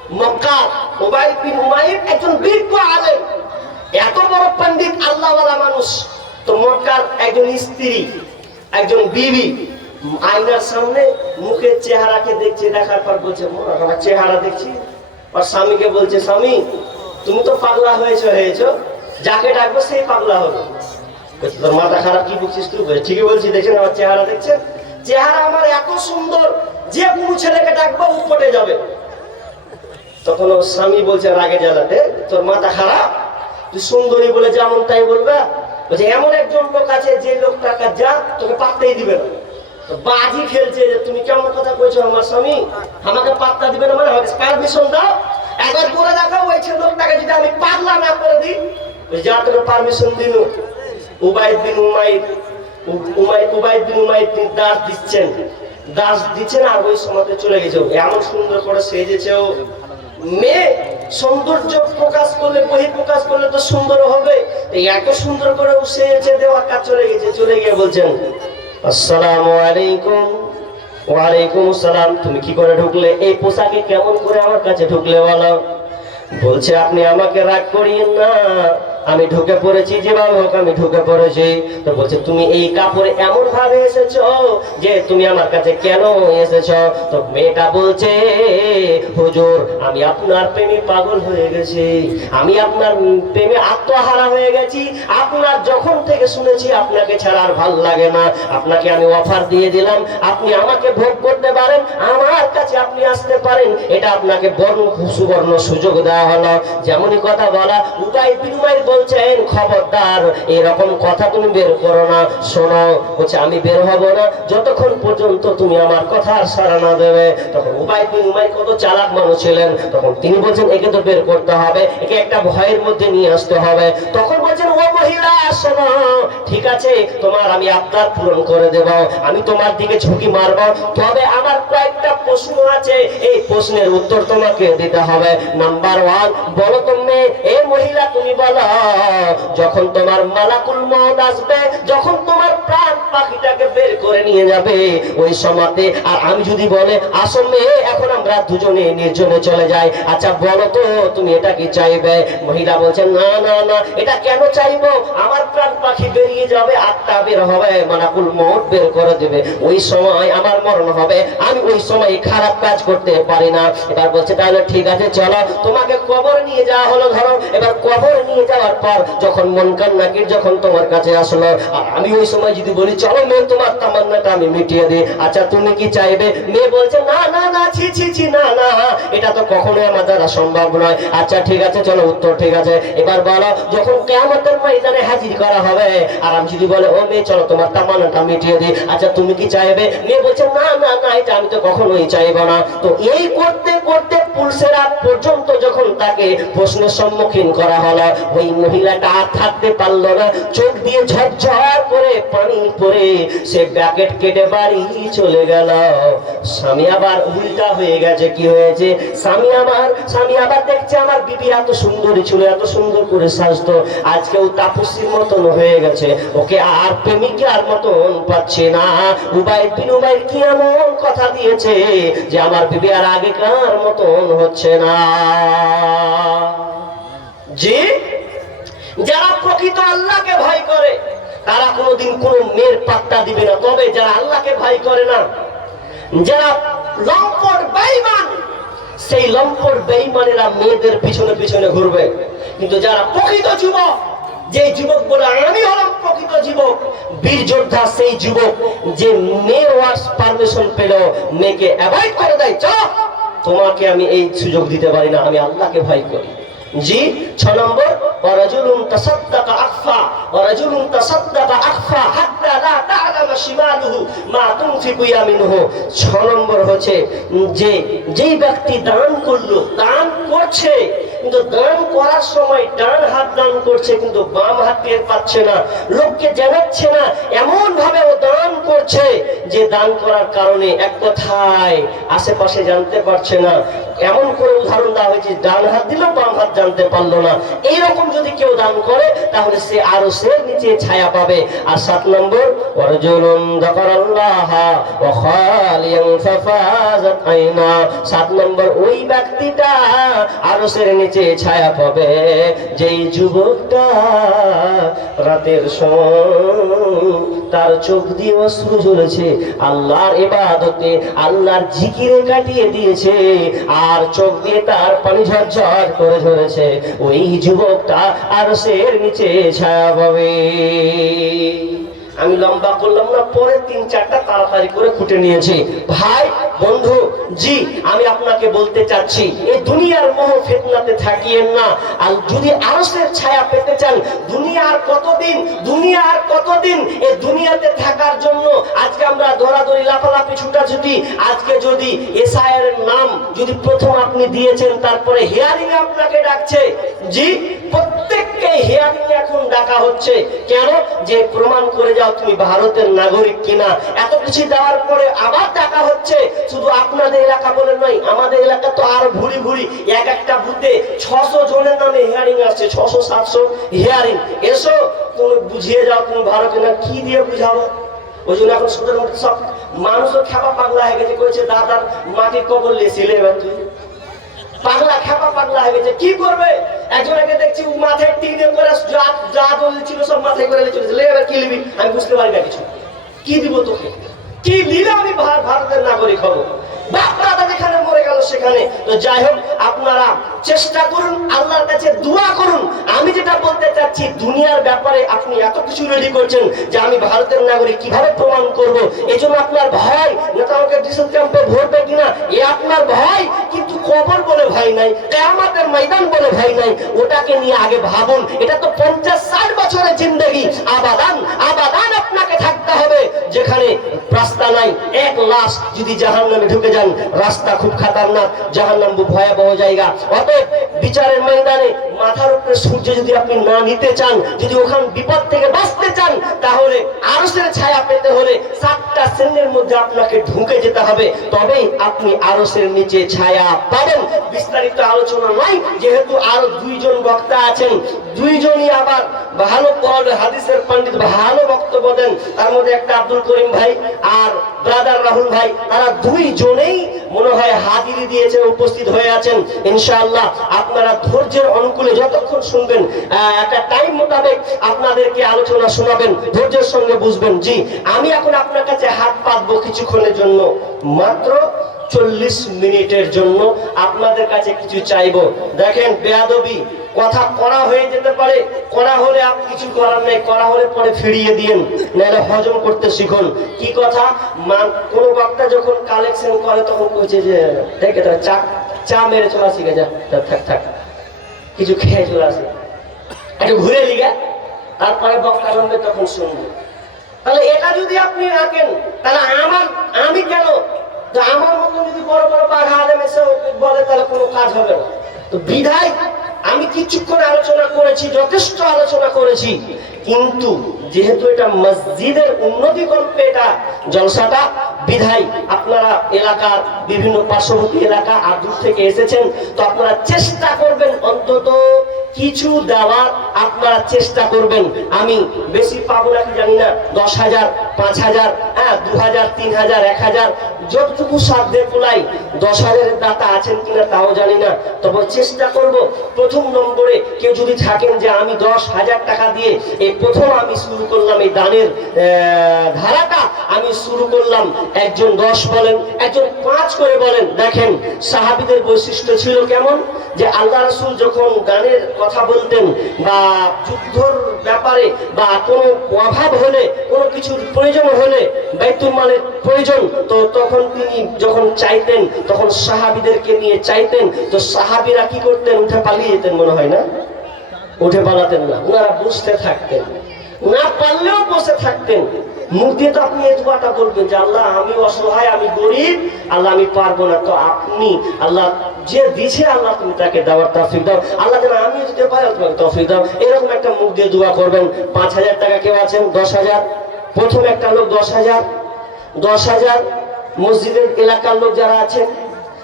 মক্কা উবাইদ বিন উমাইর একজন বিজ্ঞ আলেম, এত বড় পণ্ডিত আল্লাহওয়ালা মানুষ। তো মক্কার একজন স্ত্রী, একজন বিবি আয়নার সামনে মুখের চেহারাকে দেখছে, দেখার পর বলছে আমার চেহারা দেখছি। আর স্বামীকে বলছে, স্বামী তুমি তো পাগলা হয়েছো, যাকে ডাকবো সেই পাগলা হবে। তোর মাথা খারাপ, কি বলছিস তুই? ঠিকই বলছি, দেখছেন আমার চেহারা দেখছেন, চেহারা আমার এত সুন্দর, যে কোনো ছেলেকে ডাকবো উপটে যাবে। তখন ওর স্বামী বলছে রাগে জ্বালাতে, তোর মাথা খারাপ, তুই সুন্দরী বলে যেমন তাই বলবে? বলছে এমন একজন লোক আছে যে লোকটাকে যা তোকে পাত্তাই দিবে না। বাজি খেলছে যে তুমি কেমন কথা কইছো, আমার স্বামী আমাকে পাত্তা দিবে না, মানে আমাকে পারমিশন দাও, একবার করে দেখাও ওই লোকটাকে যদি আমি পাগলা না করে দিই। যা তোকে পারমিশন দিল। উবাইদ বিন উমাইর দাস দিচ্ছেন আর ওই সময়তে চলে গেছে। এমন সুন্দর করে সেজেছে ও, মেয়ে সৌন্দর্য প্রকাশ করলে, বহিঃপ্রকাশ করলে তো সুন্দর হবে, এত সুন্দর করে ও সেজেছে, দেওয়ার কাজ চলে গিয়ে বলছেন আসসালামু আলাইকুম। ওয়ালাইকুম আসসালাম। তুমি কি করে ঢুকলে? এই পোশাকে কেমন করে আমার কাছে ঢুকলে বলো? বলছে আপনি আমাকে রাগ করিয়েন না, আমি ঢুকে পড়েছি, যেভাবে হোক আমি ঢুকে পড়েছি। তো বলছে তুমি এই কাপড়ে এমন ভাবে এসেছো যে তুমি আমার কাছে কেন এসেছো? তো মেয়েটা বলছে হুজুর আমি আপনার প্রেমে পাগল হয়ে গেছি, আমি আপনার প্রেমে আত্মহারা হয়ে গেছি। আপনার যখন থেকে শুনেছি আপনাকে ছাড়া আর ভাল লাগে না, আপনাকে আমি অফার দিয়ে দিলাম, আপনি আমাকে ভোগ করতে পারেন, আমার কাছে আপনি আসতে পারেন, এটা আপনাকে সুবর্ণ সুযোগ দেওয়া হলো। যেমনই কথা বলা, উবাইদ বিন উমাইর বলছেন খবরদার এরকম কথা তুমি বের করো না। শোনো, বলছে আমি বের হব না যতক্ষণ পর্যন্ত তুমি আমার কথা সাড়া না দেবে। তখন উবাইদ বিন উমাইর কত চালাক মানুষ ছিলেন, তখন তিনি বলছেন একে তো বের করতে হবে, একে একটা ভয়ের মধ্যে নিয়ে আসতে হবে। তখন বলছেন ও মহিলা শোনো, ঠিক আছে তোমার আমি আবদার পূরণ করে দেব, আমি তোমার দিকে ঝুঁকি মারবো, তবে আমার কয়েকটা প্রশ্ন আছে, এই প্রশ্নের উত্তর তোমাকে দিতে হবে। নাম্বার 1, বলো তুমি এই মহিলা তুমি বলো যখন তোমার মালাকুল মউত আসবে, যখন তোমার প্রাণ পাখিটাকে বের করে নিয়ে যাবে ওই সময়তে, আর আমি যদি বলে আসো মেয়ে এখন আমরা দুজনে নির্জনে চলে যাই, আচ্ছা বলো তো তুমি এটা কি চাইবে? মহিলা বলছেন না না না, এটা কেন চাইবো, আমার প্রাণ পাখি বেরিয়ে যাবে, আত্মা বের হবে, মালাকুল মউত বের করে দেবে, ওই সময় আমার মরণ হবে, আমি ওই সময় খারাপ কাজ করতে পারি না। এবার বলছে তাহলে ঠিক আছে চলো, তোমাকে কবর নিয়ে যাওয়া হলো। ধরো এবার কবর নিয়ে যাওয়ার পর যখন মুনকার নাকির যখন তোমার কাছে আসলো, আমি ওই সময় যদি বলি চলো মেয়ে তোমার তামান্নাটা আমি মিটিয়ে দিই, আচ্ছা তুমি কি চাইবে? মেয়ে বলছে না না না, ছি ছি ছি, না না, এটা তো কখনোই আমার দ্বারা সম্ভব নয়। আচ্ছা ঠিক আছে চলো, উত্তর ঠিক আছে। এবার বলো যখন কিয়ামতের ময়দানে হাজির করা হবে, আর আমি যদি বলে ও মেয়ে চলো তোমার তামান্নাটা মিটিয়ে দিই, আচ্ছা তুমি কি চাইবে? মেয়ে বলছে না না না, এটা আমি তো কখনোই চাইবো না। তো এই করতে করতে পুলিশের রাত পর্যন্ত যখন তাকে প্রশ্নের সম্মুখীন করা হলো, ওই মহিলাটা আর থাকতে পারলো না, চোখ দিয়ে ঝরঝর করে পানি পড়ে সে ব্যাকেট কেটে বাড়ি চলে গেল। স্বামী আবার উল্টা হয়ে গেছে। কি হয়েছে? স্বামী আবার দেখছে আমার বিবি এত সুন্দরী ছিল, এত সুন্দর করে সাজতো, আজকেও তাপসীর মতন হয়ে গেছে, ওকে আর প্রেমিকার মতন পাচ্ছে না। উবাইদ বিন উমাইর কি এমন কথা দিয়েছে যে আমার বিবি আর আগেকার মতন হচ্ছে না। জি, যারা প্রকৃত আল্লাহকে ভয় করে তারা কোনোদিন কোনো মেয়ের পাত্তা দিবে না। তবে যারা আল্লাহকে ভয় করে না, যারা লম্পট বেঈমান, সেই লম্পট বেঈমানেরা মেয়েদের পিছনে পিছনে ঘুরবে। কিন্তু যারা প্রকৃত যুবক, যে যুবক বলে আমি হলাম প্রকৃত যুবক, বীর যোদ্ধা, সেই যুবক যে মেয়ের ওয়ার্স পারমিশন পেল মেয়েকে অ্যাভয়েড করে দেয়, চলো তোমাকে আমি এই সুযোগ দিতে পারি না, আমি আল্লাহকে ভয় করি। জি, 6 নম্বর ওয়ারাজুলুন তাসাদ্দাকা আখফা, ওয়ারাজুলুন তাসাদ্দাকা আখফা হাত্তা লা তা'লামা শিমালুহু মা তুনফিকু ইয়ামিনুহু। 6 নম্বর হচ্ছে যে যেই ব্যক্তি দান করলো, দান করছে কিন্তু দান করার সময় ডান হাত দান করছে কিন্তু বাম হাত টের পাচ্ছে না, লোককে জানাচ্ছে না, এমন ভাবে ও দান করছে যে দান করার কারণে এক কথায় আশেপাশে জানতে পারছে না, এমন করে উদাহরণ দেওয়া হয়েছে, ডান হাত দিল বাম হাত জানতে পারলো না। এইরকম যদি কেউ দান করে তাহলে সে আরো সে নিচে ছায়া পাবে। আর 7 নম্বর, ওয়ারজুলুন যাকারাল্লাহ ওয়া খালিয়ান ফাফাজাত আইনা। 7 নম্বর, ওই ব্যক্তিটা আরো সে নিচে ছায়া পাবে যেই যুবকটা রাতের সময় তার চোখ দিয়ে অশ্রু ঝরেছে, আল্লাহর ইবাদতে আল্লাহর জিকিরে কাটিয়ে দিয়েছে, আর চোখ দিয়ে তার পানি ঝরঝর করে ঝরেছে, ওই যুবকটা আরশের নিচে ছায়া পাবে। আমি লম্বা করলাম না, পরে 3-4টা তাড়াতাড়ি করে খুঁটে নিয়েছি। ভাই বন্ধু জি, আমি আপনাকে বলতে চাচ্ছি, এই দুনিয়ার মোহ ফিতনাতে থাকিয়েন না। আর যদি আরশের ছায়া পেতে চান, দুনিয়া আর কতদিন এই দুনিয়াতে থাকার জন্য আজকে আমরা দৌড়াদৌড়ি লাফালাফি ছুটাছুটি। আজকে যদি এসআইআর এর নাম যদি প্রথম আপনি দিয়েছেন, তারপরে হিয়ারিং আপনাকে ডাকছে, জি প্রত্যেককে হিয়ারিং এখন ডাকা হচ্ছে। কেন? যে প্রমাণ করে যাও তুমি ভারতের নাগরিক কিনা। এত কিছু দেওয়ার পরে আবার ডাকা হচ্ছে। শুধু আপনাদের এলাকা বলে নয়, আমাদের এলাকা তো আর ভুরি ভুরি, এক একটা বুথে 600 জনের নামে হিয়ারিং আসছে, 600-700 হিয়ারিং। এসো তুমি বুঝিয়ে যাও তুমি ভারতের না। কি দিয়ে বুঝাবো? ওই জন্য এখন সুদের মধ্যে সব মানুষও খেপা পাগলা হয়ে গেছে, কইছে দাদার মাটির কবর লেছিলে, এবার তুই পাগলা খেপা পাগলা হয়ে গেছে। কি করবে? একজনকে দেখছি মাথায় টিনে করে যা ছিল সব মাথায় করে চলেছে, এবার কি নিবি? আমি বুঝতে পারি না কিছু। কি দিব তোকে? কি নিলে আমি ভারতের নাগরিক হব? বাপ দাদা যেখানে মরে গেল সেখানে। তো যাই হোক, আপনারা চেষ্টা করুন, আল্লাহর কাছে দোয়া করুন। আমি যেটা বলতে চাচ্ছি, দুনিয়ার ব্যাপারে আপনি এত কিছু রেডি করছেন যে আমি ভারতের নাগরিক কিভাবে প্রমাণ করব? এই জন্য আপনার ভয়, নেতা আমাকে ডিসেল ক্যাম্পে ভোট দেয় কিনা, এ আপনার ভয়। কিন্তু কবর বলে ভয় নাই, কিয়ামতের ময়দান বলে ভয় নাই। ওটাকে নিয়ে আগে ভাবুন। এটা তো 50-60 বছরের জিন্দেগি, আবাদান আবাদান আপনাকে থাকতে হবে, যেখানে রাস্তা নাই। এক লাশ যদি জাহান্নামে ঢুকে যান, রাস্তা খুব খাতারনাক, জাহান্নাম ভয়াবহ জায়গা। অতএব বিচারের ময়দানে মাথার উপরে সূর্য যদি আপনি না নিতে চান, যদি ওখান বিপদ থেকে বাঁচতে চান, তাহলে আরশের ছায়া পেতে হলে 7টা শ্রেণীর মধ্যে আপনাকে ঢুকে যেতে হবে, তবেই আপনি আরশের নিচে ছায়া পাবেন। বিস্তারিত আলোচনা নাই, যেহেতু আরো 2 জন বক্তা আছেন, 2 জনই আবার ভালো হাদিসের পণ্ডিত, ভালো বক্তব্য দেন। তার মধ্যে একটা আব্দুল করিম ভাই আর ব্রাদার রাহুল ভাই, তারা 2 জনেই মনে হয় হাজিরি দিয়েছেন, উপস্থিত হয়ে আছেন। ইনশাআল্লাহ আপনারা ধৈর্যের অনুকূলে যতক্ষণ শুনবেন, একটা টাইম মোতাবেক আপনাদেরকে আলোচনা শোনাবেন, ধৈর্যের সঙ্গে বুঝবেন। জি, আমি এখন আপনার কাছে হাত পাতবো কিছুক্ষণের জন্য, মাত্র 40 মিনিটের জন্য আপনাদের কাছে কিছু চাইবো। দেখেন, বেয়াদবি কথা করা হয়ে যেতে পারে, করা হলে আপনি কিছু করার নেই, করা হলে পরে ফিরিয়ে দিয়েন, নাহলে হজম করতে শিখুন। কি কথা? কোন বক্তা যখন কালেকশন করে তখন কইছে যে দেখে তারা চা মেরে চলে আসি, যা থাক থাক কিছু খেয়ে চলে আসি, একটু ঘুরে লিগা, তারপরে বক্তা শুনবে তখন শুনবো। তাহলে এটা যদি আপনি রাখেন, তাহলে আমি কেন? আমার মতন যদি বড় বড় বাঘা আলেম এসে বলে, তাহলে কোনো কাজ হবে না। তো বিধায় আমি কিছুক্ষণ আলোচনা করেছি, যথেষ্ট আলোচনা করেছি, কিন্তু যেহেতু এটা মসজিদের উন্নতিকল্পে এটা জলসাটা, বিধায় আপনারা এলাকার বিভিন্ন পার্শ্ববর্তী এলাকা আর দূর থেকে এসেছেন, তো আপনারা চেষ্টা করবেন অন্তত কিছু দেওয়ার, আপনারা চেষ্টা করবেন। আমি বেশি পাবো নাকি জানি না, 10,000, 5,000, 2,000, 3,000, 1,000, যতটুকু সাধ্যে কুলাই। 10,000-এর দাতা আছেন কিনা তাও জানি না, তবে চেষ্টা করব। প্রথম নম্বরে কেউ যদি থাকেন যে আমি 10,000 টাকা দিয়ে এই প্রথম আমি শুরু করলাম, এই দানের ধারাটা আমি শুরু করলাম, একজন 10 বলেন, একজন 5 করে বলেন। দেখেন, সাহাবীদের বৈশিষ্ট্য ছিল কেমন, যে আল্লাহ রাসূল যখন গানের কথা বলতেন বা যুদ্ধর ব্যাপারে বা কোনো অভাব হলে, কোনো কিছুর প্রয়োজন হলে, বাইতুল মালের প্রয়োজন, তো তখন তিনি যখন চাইতেন, তখন সাহাবীদেরকে নিয়ে চাইতেন। তো সাহাবীরা কি করতেন? উঠে পালিয়ে যেতেন, মনে হয় না? উঠে পালাতেন না, ওনারা বসতে থাকতেন, না পারলেও বসে থাকতেন। মুখ দিয়ে তো আপনি এই দোয়াটা বলবেন যে আল্লাহ আমি অসহায়, আমি গরিব, আল্লাহ আমি পারবো না, তো আপনি আল্লাহ যে দিছে, আল্লাহ তুমি তাকে দেওয়ার তৌফিক দাও, আল্লাহ যেন আমি দিতে পারি, তোমাকে তৌফিক দাও। এরকম একটা মুখ দিয়ে দোয়া করবেন। 5,000 টাকা কেউ আছেন? 10,000? প্রথম একটা লোক 10,000, 10,000 মসজিদের এলাকার লোক যারা আছেন,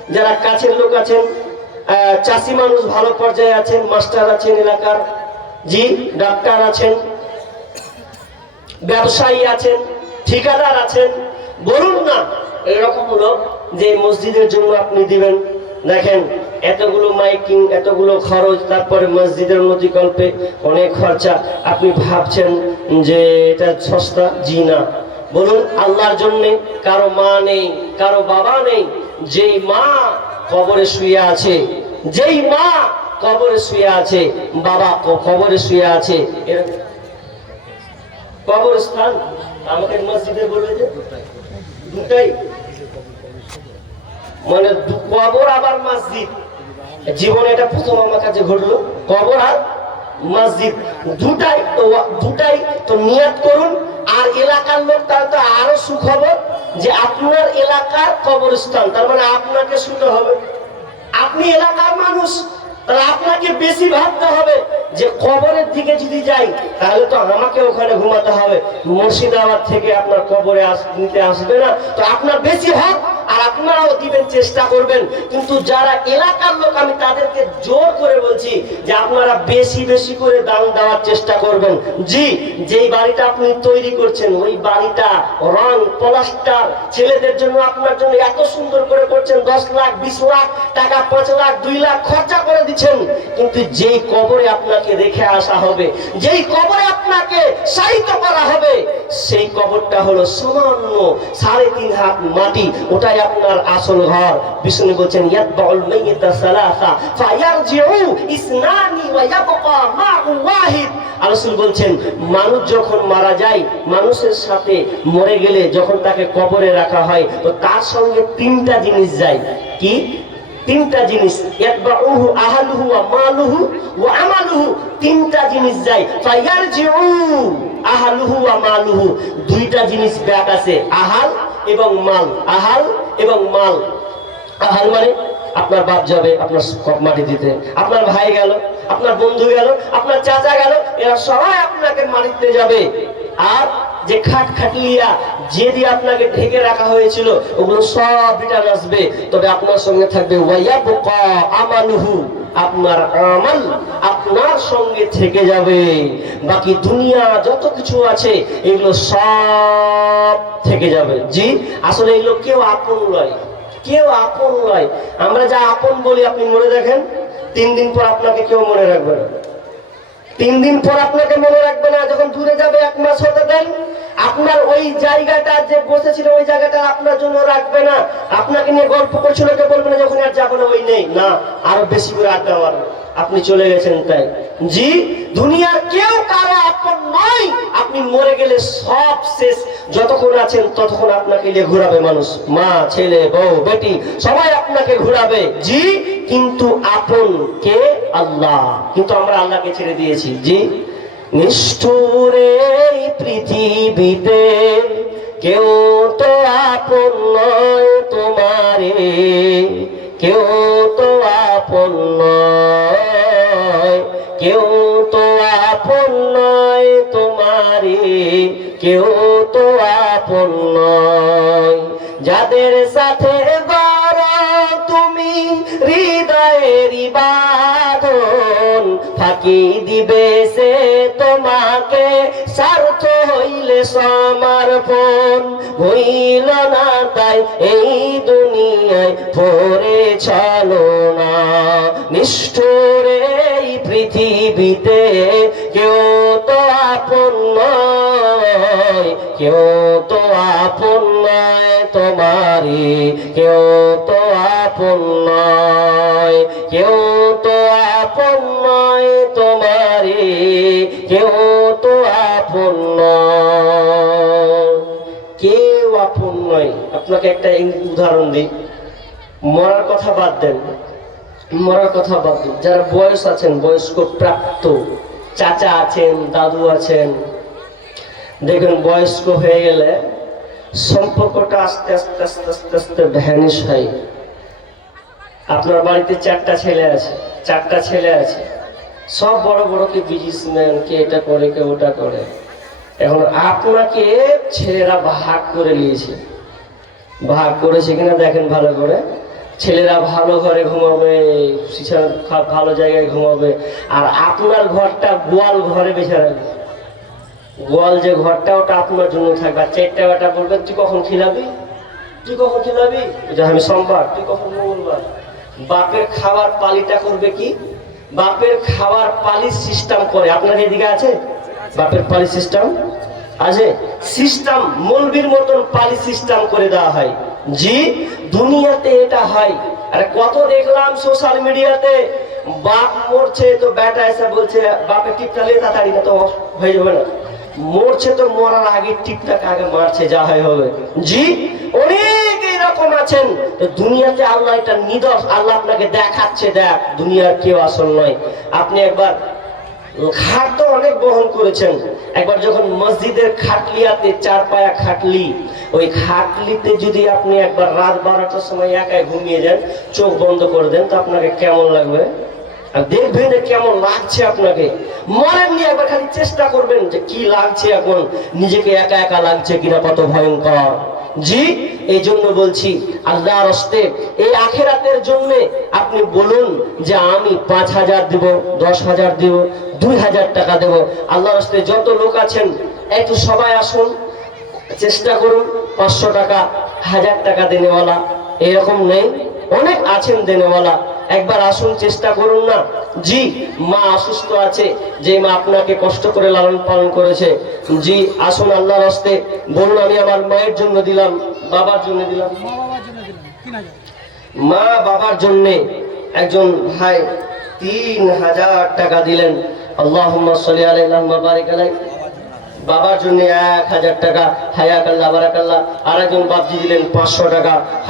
যারা কাছের লোক আছেন, চাষি মানুষ ভালো পর্যায়ে আছেন, মাস্টার আছেন এলাকার, জি ডাক্তার আছেন, ব্যবসায়ী আছেন, ঠিকাদার আছেন, বলুন না এরকম লোক যে মসজিদের জন্য আপনি দিবেন। দেখেন এতগুলো মাইকিং, এতগুলো খরচ, তারপরে মসজিদের উন্নতিকল্পে অনেক খরচা। আপনি ভাবছেন যে এটা সস্তা? জি না। বলুন আল্লাহর জন্যে কারো মা নেই, কারো বাবা নেই, যেই মা কবরে শুয়ে আছে, যেই মা কবরে শুয়ে আছে, বাবা কবরে শুয়ে আছে, কবরস্থান আমাকে মসজিদে বলবে যে দুটাই, মানে কবর আবার মসজিদ। জীবনে এটা প্রথম আমার কাছে ঘটলো, কবর আর মসজিদ দুটাই তো নিয়ত করুন। আর এলাকার লোক তার তো আরো সুখবর যে আপনার এলাকার কবরস্থান, তার মানে আপনাকে শুনতে হবে, আপনি এলাকার মানুষ, তাহলে আপনাকে বেশি ভাবতে হবে যে কবরের দিকে যদি যাই তাহলে তো আমাকে ওখানে ঘুমাতে হবে, মুর্শিদাবাদ থেকে আপনার কবরে নিতে আসবে না, তো আপনার বেশি ভাব আর আপনারাও দিবেন, চেষ্টা করবেন। কিন্তু যারা এলাকার লোক আমি তাদেরকে জোর করে বলছি যে আপনারা বেশি বেশি করে দান দেওয়ার চেষ্টা করবেন। জি, যেই বাড়িটা আপনি তৈরি করছেন ওই বাড়িটা রং প্লাস্টার ছেলেদের জন্য আপনার জন্য এত সুন্দর করে করছেন, 10 লাখ 20 লাখ টাকা, 5 লাখ 2 লাখ খরচা করে দিচ্ছেন, কিন্তু যেই কবরে আপনাকে রেখে আসা হবে, যেই কবরে আপনাকে শায়িত করা হবে, সেই কবরটা হলো সামান্য 3.5 হাত মাটি, ওটাই আপনার আসল ঘর। বিষ্ণু বলছেন ইয়াতবাউল মাইয়িতা সালাসা ফায়ারজিউ ইসনানি ওয়া ইয়াবকা মা'উ ওয়াহিদ। রাসূল বলছেন মানুষ যখন মারা যায়, মানুষের সাথে মরে গেলে যখন তাকে কবরে রাখা হয় তো তার সঙ্গে 3টা জিনিস যায়। কি 3টা জিনিস? ইয়াতবাউহু আহলুহু ওয়া মালুহু ওয়া আমালুহু, 3টা জিনিস যায়। ফায়ারজিউ আহলুহু ওয়া মালুহু, 2টা জিনিস ব্যাক আছে, আহাল এবং মাল। আহাল এবং মাল। আহাল মানে আপনার বাপ যাবে আপনার মাটি দিতে, আপনার ভাই গেল, আপনার বন্ধু গেল, আপনার চাচা গেল, এরা সবাই আপনাকে মাটিতে যাবে। আর যে খাটলিয়া যে দিয়ে আপনাকে ঢেকে রাখা হয়েছিল ওগুলো সব রিটার্ন আসবে, তবে আপনার সঙ্গে থাকবে ওয়ায়াবকা আমালুহু, আপনার আমল আপনার সঙ্গে থেকে যাবে। বাকি দুনিয়া যত কিছু আছে এগুলো সব থেকে যাবে। জি, আসলে এগুলো কেউ আপন নয়, কেউ আপন নয়। আমরা যা আপন বলি আপনি মনে দেখেন 3 দিন পর আপনাকে কেউ মনে রাখবে না, 3 দিন পর আপনাকে মনে রাখবে না, যখন দূরে যাবে 1 মাস হতে দেন, আপনার ওই জায়গাটা যে বসেছিল ওই জায়গাটা আপনার জন্য রাখবে না, আপনাকে নিয়ে গল্প করছিল কেউ বলবে না যখন আর যাবো না ওই নেই, না আরো বেশি করে আড্ডা মারবে, আপনি চলে গেছেন তাই। জি, দুনিয়ার কেউ কারো আপন নয়, আপনি মরে গেলে সব শেষ। যতক্ষণ আছেন ততক্ষণ আপনাকে নিয়ে ঘোরাবে মানুষ, মা ছেলে বউ বেটি সবাই আপনাকে ঘোরাবে। জি, কিন্তু আপন কে? আল্লাহ। কিন্তু আমরা আল্লাহকে ছেড়ে দিয়েছি। জি, নিষ্ঠুরে পৃথিবীতে কেউ তো আপন নয় তোমারে, কেউ তো আপন নয়, কেউ তো আপন নয় তোমারে, কেউ তো আপন নয়। যাদের সাথে গড়ো তুমি হৃদয়েরই বাঁধন, ফাঁকি দিবে সে তোমাকে স্বার্থ হইলে সমর্পণ। হইল না তাই এই দুনিয়ায় পড়ে চলো না, নিষ্ঠুরে এই পৃথিবীতে কেউ তো আপন নয়, কেউ তো আপন নয় তোমারি, কেউ তো আপন নয়, কেউ তো আপন নয় তোমারি, কেউ তো আপন নয়, কেউ আপন নয়। আপনাকে একটা উদাহরণ দিই, মরার কথা বাদ দেন, মরার কথা বাদ দেন, যারা বয়স আছেন, বয়স্ক প্রাপ্ত চাচা আছেন, দাদু আছেন, দেখবেন বয়স্ক হয়ে গেলে সম্পর্কটা আস্তে আস্তে আস্তে আস্তে আস্তে ভ্যানিশ হয়। আপনার বাড়িতে 4টা ছেলে আছে, 4টা ছেলে আছে, সব বড় বড়, কে বিজনেসম্যান, কে এটা করে, কে ওটা করে। এখন আপনাকে ছেলেরা ভাগ করে নিয়েছে, ভাগ করেছে কিনা দেখেন ভালো করে, ছেলেরা ভালো ঘরে ঘুমাবে, ভালো জায়গায় ঘুমাবে, আর আপনার ঘরটা গোয়াল ঘরে বেছে রাখবে। গোয়াল যে ঘরটা ওটা আপনার জন্য থাকবে। আর চারটা বেটা বলবেন তুই কখন খিলাবি, তুই কখন খিলাবি, যে আমি সোমবার, তুই কখন মঙ্গলবার। বাপের খাবার পালিটা করবে কি, বাপের খাবার পালি সিস্টেম করে। আপনার এদিকে আছে বাপের পালি সিস্টেম? আছে সিস্টেম, মৌলবীর মতন পালি সিস্টেম করে দেওয়া হয়। জি, দুনিয়াতে এটা হয়। আরে কত দেখলাম সোশ্যাল মিডিয়াতে, বাপ মরছে তো বেটা এসে বলছে বাপের টিপটা লে তাড়াতাড়ি, না তো হয়ে যাবে না। মরছে তো মরার আগে টিপটাকে আগে মারছে, যা হয় হবে। জি, অনেক এরকম আছেন। তো দুনিয়াতে আল্লাহ এটা নিদর্শ, আল্লাহ আপনাকে দেখাচ্ছে, দেখ দুনিয়ার কেউ আসল নয়। আপনি একবার খাট তো অনেক বহন করেছেন, একবার যখন মসজিদের খাটলিয়াতে 4 পায়া খাটলি, ওই খাটলিতে যদি আপনি একবার রাত 12টার সময় একাই ঘুমিয়ে যান, চোখ বন্ধ করে দেন, তো আপনাকে কেমন লাগবে? আর দেখবেন যে কেমন লাগছে আপনাকে। মরেননি, একবার খালি চেষ্টা করবেন যে কি লাগছে এখন, নিজেকে একা একা লাগছে কিনা, কত ভয়ঙ্কর। জি, এই জন্য বলছি আল্লাহর হস্তে এই আখেরাতের জন্য আপনি বলুন যে আমি 5,000 দেব, 10,000 দেব, 2,000 টাকা দেব। আল্লাহর হস্তে যত লোক আছেন একটু সবাই আসুন, চেষ্টা করুন 500 টাকা, 1000 টাকা দেনেওয়ালা এরকম নেই, অনেক আছেন দেনেওয়ালা। একবার আসুন, চেষ্টা করুন না। জি, মা অসুস্থ আছে, যে মা আপনাকে কষ্ট করে লালন পালন করেছে। জি, আসুন আল্লাহর হস্তে বলুন আমি আমার মায়ের জন্য দিলাম, বাবার জন্য দিলাম। মা বাবার জন্য একজন ভাই 3,000 টাকা দিলেন। আল্লাহুম্মা সাল্লি আলাইহি ওয়া বারিক আলাইহি। বাবার জন্য 1,000 টাকা, হায়াকাল্লাহ বারাকাল্লাহ। আরেকজন বাপজি দিলেন 500 টাকা।